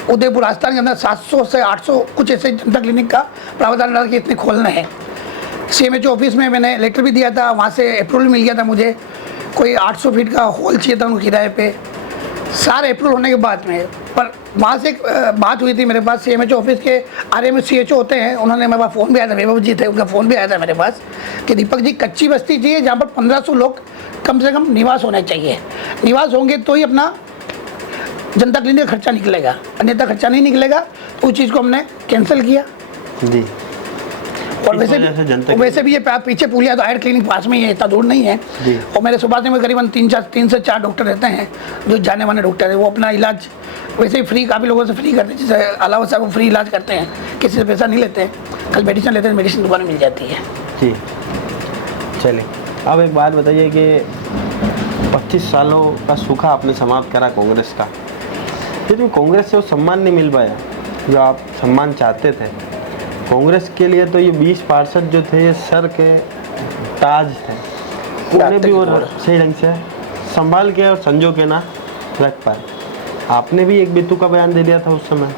उदयपुर राजस्थान के अंदर 700 से 800 कुछ ऐसे जनता क्लिनिक का प्रावधान डाल के इतने खोलना है। CMHO ऑफिस में मैंने लेटर भी दिया था, वहाँ से अप्रूवल मिल गया था मुझे। कोई 800 फीट का हॉल चाहिए था उनको किराए पे, सारे अप्रूवल होने के बाद में। पर वहाँ से एक बात हुई थी मेरे पास, CMHO ऑफिस के RMCHO होते हैं, उन्होंने मेरे पास फ़ोन भी आया था, वैभव जी थे, उनका फ़ोन भी आया था मेरे पास कि दीपक जी कच्ची बस्ती चाहिए जहाँ पर 1500 लोग कम से कम निवास होने चाहिए। निवास होंगे तो ही अपना जनता क्लिनिक का खर्चा निकलेगा, अन्यथा खर्चा नहीं निकलेगा। तो उस चीज़ को हमने कैंसिल किया जी। और वैसे भी ये पीछे पुलिया तो हायर क्लिनिक पास में ही है, इतना दूर नहीं है। और मेरे सुभाष में करीबन 3 से 4 डॉक्टर रहते हैं जो जाने माने डॉक्टर है, वो अपना इलाज वैसे ही फ्री काफ़ी लोगों से फ्री करते हैं। जैसे अलावा साहब वो फ्री इलाज करते हैं, किसी से पैसा नहीं लेते हैं, कल मेडिसिन लेते हैं, मेडिसिन दुकान में मिल जाती है जी। चलिए अब एक बात बताइए कि 25 सालों का सूखा आपने समाप्त करा कांग्रेस का, लेकिन कांग्रेस से वो सम्मान नहीं मिल पाया जो आप सम्मान चाहते थे। कांग्रेस के लिए तो ये 20 पार्षद जो थे ये सर के ताज थे, उन्हें भी वो सही ढंग से संभाल के और संजो के ना रख पाए। आपने भी एक बितू का बयान दे दिया था उस समय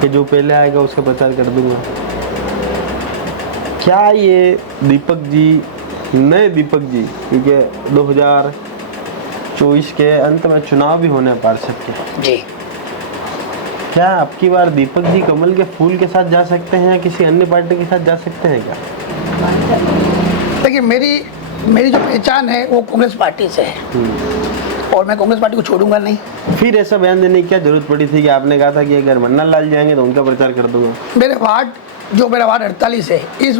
कि जो पहले आएगा उसका प्रचार कर दूंगा। क्या ये दीपक जी, नए दीपक जी, क्योंकि 2024 के अंत में चुनाव भी होने हैं पार्षद के जी, क्या आपकी बार दीपक जी कमल के फूल के साथ जा सकते हैं या किसी अन्य पार्टी के साथ जा सकते हैं क्या? देखिए मेरी जो पहचान है वो कांग्रेस पार्टी से है और मैं कांग्रेस पार्टी को छोड़ूंगा नहीं। फिर ऐसा बयान देने की क्या जरूरत पड़ी थी कि आपने कहा था कि अगर मन्ना लाल जाएंगे तो उनका प्रचार कर दूंगा? मेरा वार्ड 48 है, इस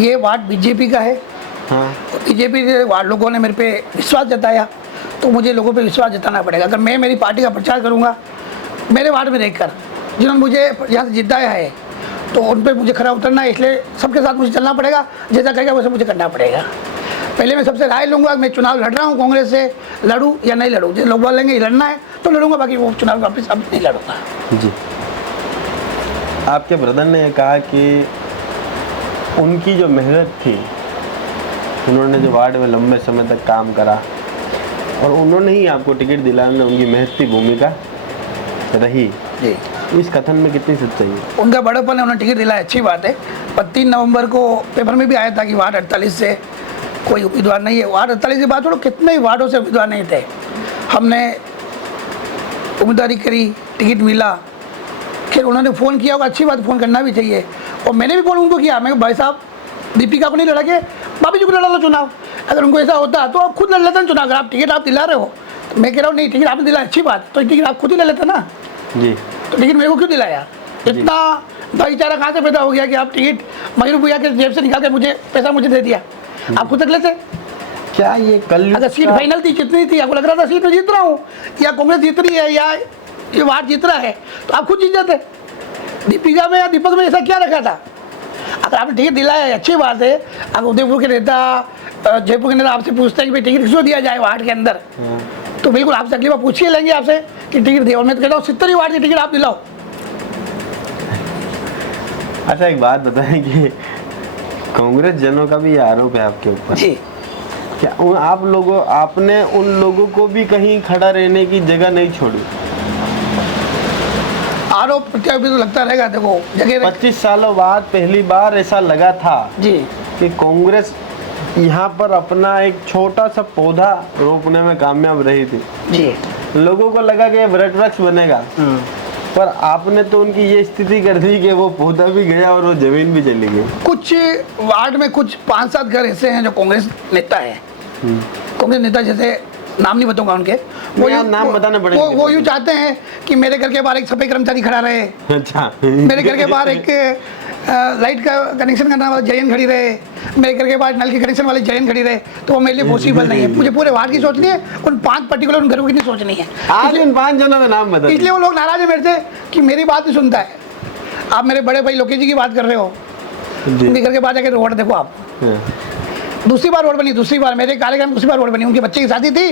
ये वार्ड बीजेपी का है। हाँ। बीजेपी के वार्ड लोगों ने मेरे पे विश्वास जताया, तो मुझे लोगों पे विश्वास जताना पड़ेगा। अगर मैं मेरी पार्टी का प्रचार करूंगा मेरे वार्ड में रहकर, जिन्होंने मुझे यहाँ से जिताया है, तो उन पर मुझे खरा उतरना है, इसलिए सबके साथ मुझे चलना पड़ेगा, जैसा कहेगा वैसे मुझे करना पड़ेगा। पहले मैं सबसे राय लूँगा, मैं चुनाव लड़ रहा हूँ कांग्रेस से, लड़ूँ या नहीं लड़ूँ। जो लोग बोलेंगे लड़ना है तो लड़ूंगा, बाकी वो चुनाव वापस अब नहीं लड़ूंगा। जी। आपके ब्रदर ने कहा कि उनकी जो मेहनत थी, उन्होंने जो वार्ड में लंबे समय तक काम करा और उन्होंने ही आपको टिकट दिलाने में उनकी महत्वपूर्ण भूमिका रही जी। इस कथन में कितनी सच्चाई है? उनका बड़प्पन है, उन्होंने टिकट दिलाया, अच्छी बात है। पर 3 नवंबर को पेपर में भी आया था कि वार्ड 48 से कोई उम्मीदवार नहीं है। वार्ड 48 की बात छोड़ो, कितने ही वार्डों से उम्मीदवार नहीं थे। हमने उम्मीदवारी करी, टिकट मिला, फिर उन्होंने फ़ोन किया होगा, अच्छी बात, फ़ोन करना भी चाहिए। और मैंने भी फ़ोन उनको किया, मैं भाई साहब दीपिका को नहीं लड़ा के भाभी जी को लड़ा लो चुनाव। अगर उनको ऐसा होता तो आप खुद लड़ लेते चुनाव। अगर आप टिकट आप दिला रहे हो तो मैं कह रहा हूँ नहीं, टिकट आपने दिलाया अच्छी बात, तो टिकट आप खुद ही ले लेते ना जी। तो टिकट मेरे को क्यों दिलाया? इतना भाईचारा कहाँ से पैदा हो गया कि आप टिकट मयूर भैया के जेब से निकाल के मुझे पैसा मुझे दे दिया, आप खुद तक लेते? क्या ये कल अगर सीट फाइनल थी, जितनी थी, आपको लग रहा था सीट में जीत रहा हूँ या कांग्रेस जीत रही है या ये वार्ड जीत रहा है, तो आप खुद जीत जाते। दीपिका में या दीपक में ऐसा क्या रखा था? अगर आपने टिकट दिलाया है अच्छी बात है। अगर उदयपुर के नेता, जयपुर के नेता आपसे पूछते हैं कि भाई टिकट किसको दिया जाए वार्ड के अंदर, तो बिल्कुल आपसे अगली बार पूछिए लेंगे आपसे कि टिकट दिया। और मैं तो कहता हूँ 70 वार्ड की टिकट आप दिलाओ। अच्छा एक बात बताएं कि कांग्रेस जनों का भी ये आरोप है आपके ऊपर जी, क्या आपने उन लोगों को भी कहीं खड़ा रहने की जगह नहीं छोड़ी? आरोप प्रत्यारोप तो लगता रहेगा। देखो जगह 25 सालों बाद पहली बार ऐसा लगा था जी कि कांग्रेस यहाँ पर अपना एक छोटा सा पौधा रोपने में कामयाब रही थी जी। लोगों को लगा कि ये वृक्ष वृक्ष बनेगा, पर आपने तो उनकी ये स्थिति कर दी कि वो पौधा भी गया और वो जमीन भी चली गई। कुछ वार्ड में कुछ 5-7 घर ऐसे हैं जो कांग्रेस नेता है। कांग्रेस नेता जैसे नाम नहीं बताऊंगा उनके, नाम बताने पड़ेंगे। वो यूँ चाहते हैं कि मेरे घर के बाहर एक सफाई कर्मचारी खड़ा रहे, अच्छा मेरे घर के बाहर एक लाइट का कनेक्शन करने वाला जयन खड़ी रहे, मेरे घर के बाहर नल की कनेक्शन वाली जयन खड़ी रहे, तो वो मेरे लिए पॉसिबल नहीं है। मुझे पूरे वार्ड की सोचनी है, उन 5 पर्टिकुलर उन घरों की नहीं सोचनी है। आज उन 5 जनों का नाम बता। इसलिए वो लोग नाराज है मेरे से कि मेरी बात नहीं सुनता है। आप मेरे बड़े भाई लोकेश जी की बात कर रहे हो, उनके घर के बाहर जाकर रोड देखो आप, दूसरी बार रोड बनी, दूसरी बार मेरे कार्यक्रम दूसरी बार रोड बनी। उनके बच्चे की शादी थी,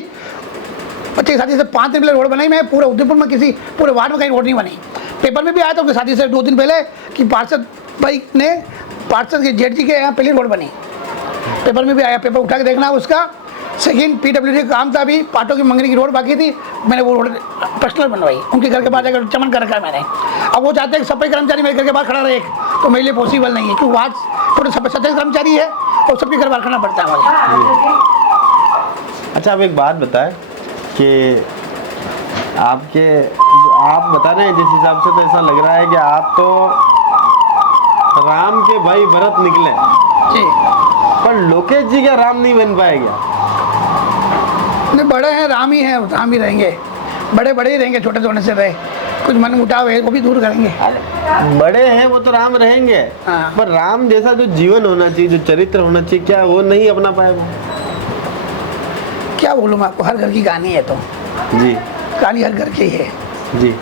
बच्चे की शादी से 5 दिन पहले रोड बनाई। मैं पूरे उदयपुर में किसी पूरे वार्ड में कहीं रोड नहीं बनी। पेपर में भी आया था उनकी शादी से 2 दिन पहले कि पार्षद भाई ने, पार्षद के जेठ जी के यहाँ पहली रोड बनी। पेपर में भी आया, पेपर उठा के देखना उसका, सेकेंड PWD का काम था, अभी पाटों की मंगनी की रोड बाकी थी, मैंने वो रोड पर्सनल बनवाई, उनके घर के पास जाकर चमन कर रखा है मैंने। अब वो चाहते हैं कि सफाई कर्मचारी मेरे घर के बाहर खड़ा रहे, तो मेरे लिए पॉसिबल नहीं है, क्योंकि वार्ड थोड़े सफाई कर्मचारी है और सबके घर बाहर खड़ा पड़ता है मुझे। अच्छा, अब एक बात बताएं कि आप बता रहे हैं जिस हिसाब से, तो ऐसा लग रहा है कि आप तो राम के भाई भरत निकले जी, पर लोकेश जी का राम नहीं बन पाएगा। नहीं, बड़े हैं, राम ही हैं, राम ही रहेंगे, बड़े बड़े ही रहेंगे, छोटे छोटे से रहे, कुछ मन मुटाव है वो भी दूर करेंगे। बड़े हैं वो तो राम रहेंगे, पर राम जैसा जो जीवन होना चाहिए, जो चरित्र होना चाहिए, क्या वो नहीं अपना पाएगा? क्या बोलूँ मैं आपको, हर घर की कहानी है, तो जी कहानी हर घर की है जी।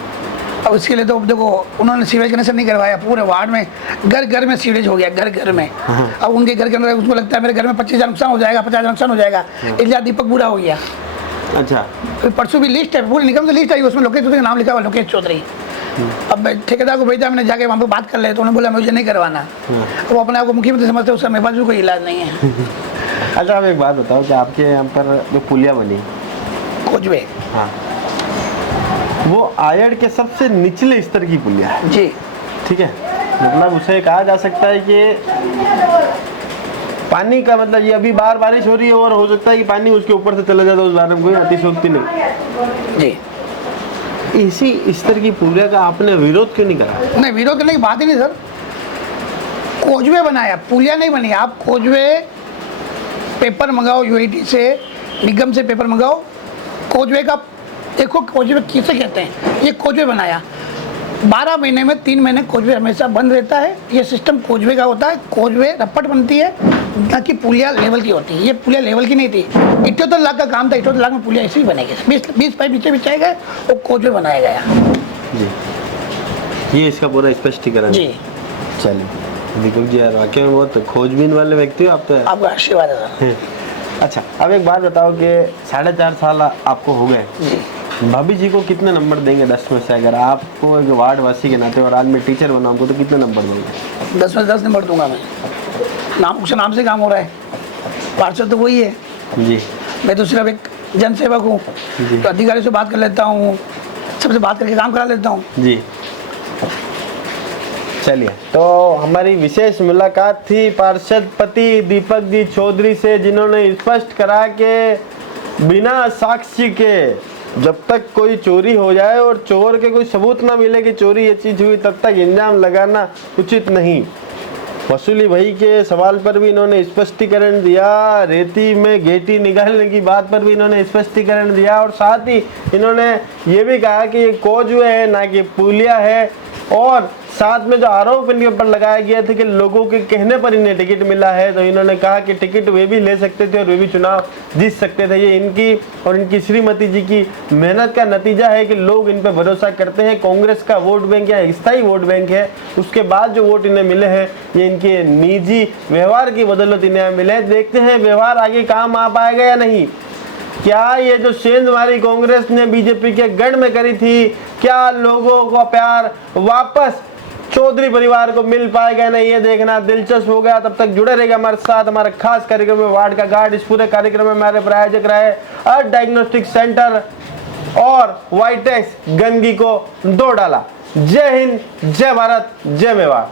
अब उसके लिए तो देखो, उन्होंने सीवेज कनेक्शन नहीं करवाया, पूरे वार्ड में घर घर में सीवेज हो गया, घर घर में। अब उनके घर के अंदर उसको लगता है मेरे घर में 25,000 नुकसान हो जाएगा, 50,000 नुकसान हो जाएगा, इसलिए दीपक बुरा हो गया। अच्छा, परसों भी लिस्ट है, पूरी निगम से लिस्ट आई, उसमें लोकेश चौधरी का नाम लिखा हुआ, लोकेश चौधरी। अब मैं ठेकेदार को भेजा, मैंने जाके वहाँ पे बात कर ले, तो उन्होंने बोला मुझे नहीं करवाना। वो अपने आप को मुख्यमंत्री समझते, उसका मेरे पास भी कोई इलाज नहीं है। अच्छा, आप एक बात बताओ कि आपके यहाँ पर जो पुलिया बनी कोजवे, हाँ, वो आयड़ के सबसे निचले स्तर की पुलिया है जी, ठीक है, मतलब उसे कहा जा सकता है कि पानी का मतलब ये अभी बाहर बारिश हो रही है और हो सकता है कि पानी उसके ऊपर से चला जाता है, उस बारे में कोई अतिशयोक्ति नहीं जी। इसी स्तर की पुलिया का आपने विरोध क्यों नहीं करा? नहीं, विरोध करने की बात ही नहीं सर, कोजवे बनाया, पुलिया नहीं बनी। आप कोजवे पेपर मंगाओ, UIT से, निगम से पेपर मंगाओ, कोजवे का देखो, कोजवे किसे कहते हैं, ये कोजवे बनाया। 12 महीने में 3 महीने कोजवे हमेशा बंद रहता है, ये सिस्टम कोजवे का होता है। कोजवे रपट बनती है, ना कि पुलिया लेवल की होती है, ये पुलिया लेवल की नहीं थी। 78 लाख का काम था, 78 लाख में पुलिया ऐसे ही बनेगी, 20 पाइप नीचे बिछाए गए और कोजवे बनाया गया जी। ये इसका पूरा स्पष्टीकरण जी। चलिए दीपक जी, यार वाकई में बहुत खोजबीन वाले व्यक्ति हो आप तो। आपका आशीर्वाद है सर। अच्छा, अब एक बात बताओ कि 4.5 साल आपको हो गए, भाभी जी को कितने नंबर देंगे 10 में से? अगर आपको एक वार्ड वासी के नाते और आज मैं टीचर बना तो कितने नंबर देंगे? 10 में 10 नंबर दूंगा मैं। नाम से काम हो रहा है, पार्षद तो वही है जी, मैं तो सिर्फ एक जन सेवक हूँ, तो अधिकारी से बात कर लेता हूँ, सबसे बात करके काम करा लेता हूँ जी। चलिए, तो हमारी विशेष मुलाकात थी पार्षद पति दीपक जी चौधरी से, जिन्होंने स्पष्ट करा कि बिना साक्ष्य के जब तक कोई चोरी हो जाए और चोर के कोई सबूत ना मिले कि चोरी ये चीज हुई, तब तक इल्जाम लगाना उचित नहीं। वसूली भाई के सवाल पर भी इन्होंने स्पष्टीकरण दिया, रेती में गेटी निकालने की बात पर भी इन्होंने स्पष्टीकरण दिया, और साथ ही इन्होंने ये भी कहा कि ये कोजवे है ना कि पुलिया है, और साथ में जो आरोप इनके ऊपर लगाया गया था कि लोगों के कहने पर इन्हें टिकट मिला है, तो इन्होंने कहा कि टिकट वे भी ले सकते थे और वे भी चुनाव जीत सकते थे। ये इनकी और इनकी श्रीमती जी की मेहनत का नतीजा है कि लोग इन पर भरोसा करते हैं। कांग्रेस का वोट बैंक या स्थायी वोट बैंक है, उसके बाद जो वोट इन्हें मिले हैं ये इनके निजी व्यवहार की बदौलत इन्हें मिले। देखते हैं व्यवहार आगे काम आ पाएगा या नहीं। क्या ये जो सेंध मारी कांग्रेस ने बीजेपी के गढ़ में करी थी, क्या लोगों का प्यार वापस चौधरी परिवार को मिल पाएगा नहीं, ये देखना दिलचस्प हो गया। तब तक जुड़े रहेगा हमारे साथ। हमारे खास कार्यक्रम में वार्ड का गार्ड, इस पूरे कार्यक्रम में हमारे प्रायोजक रहे अर्थ डायग्नोस्टिक सेंटर और वाइटेक्स गंगी को 2 डाला। जय हिंद, जय भारत, जय मेवाड़।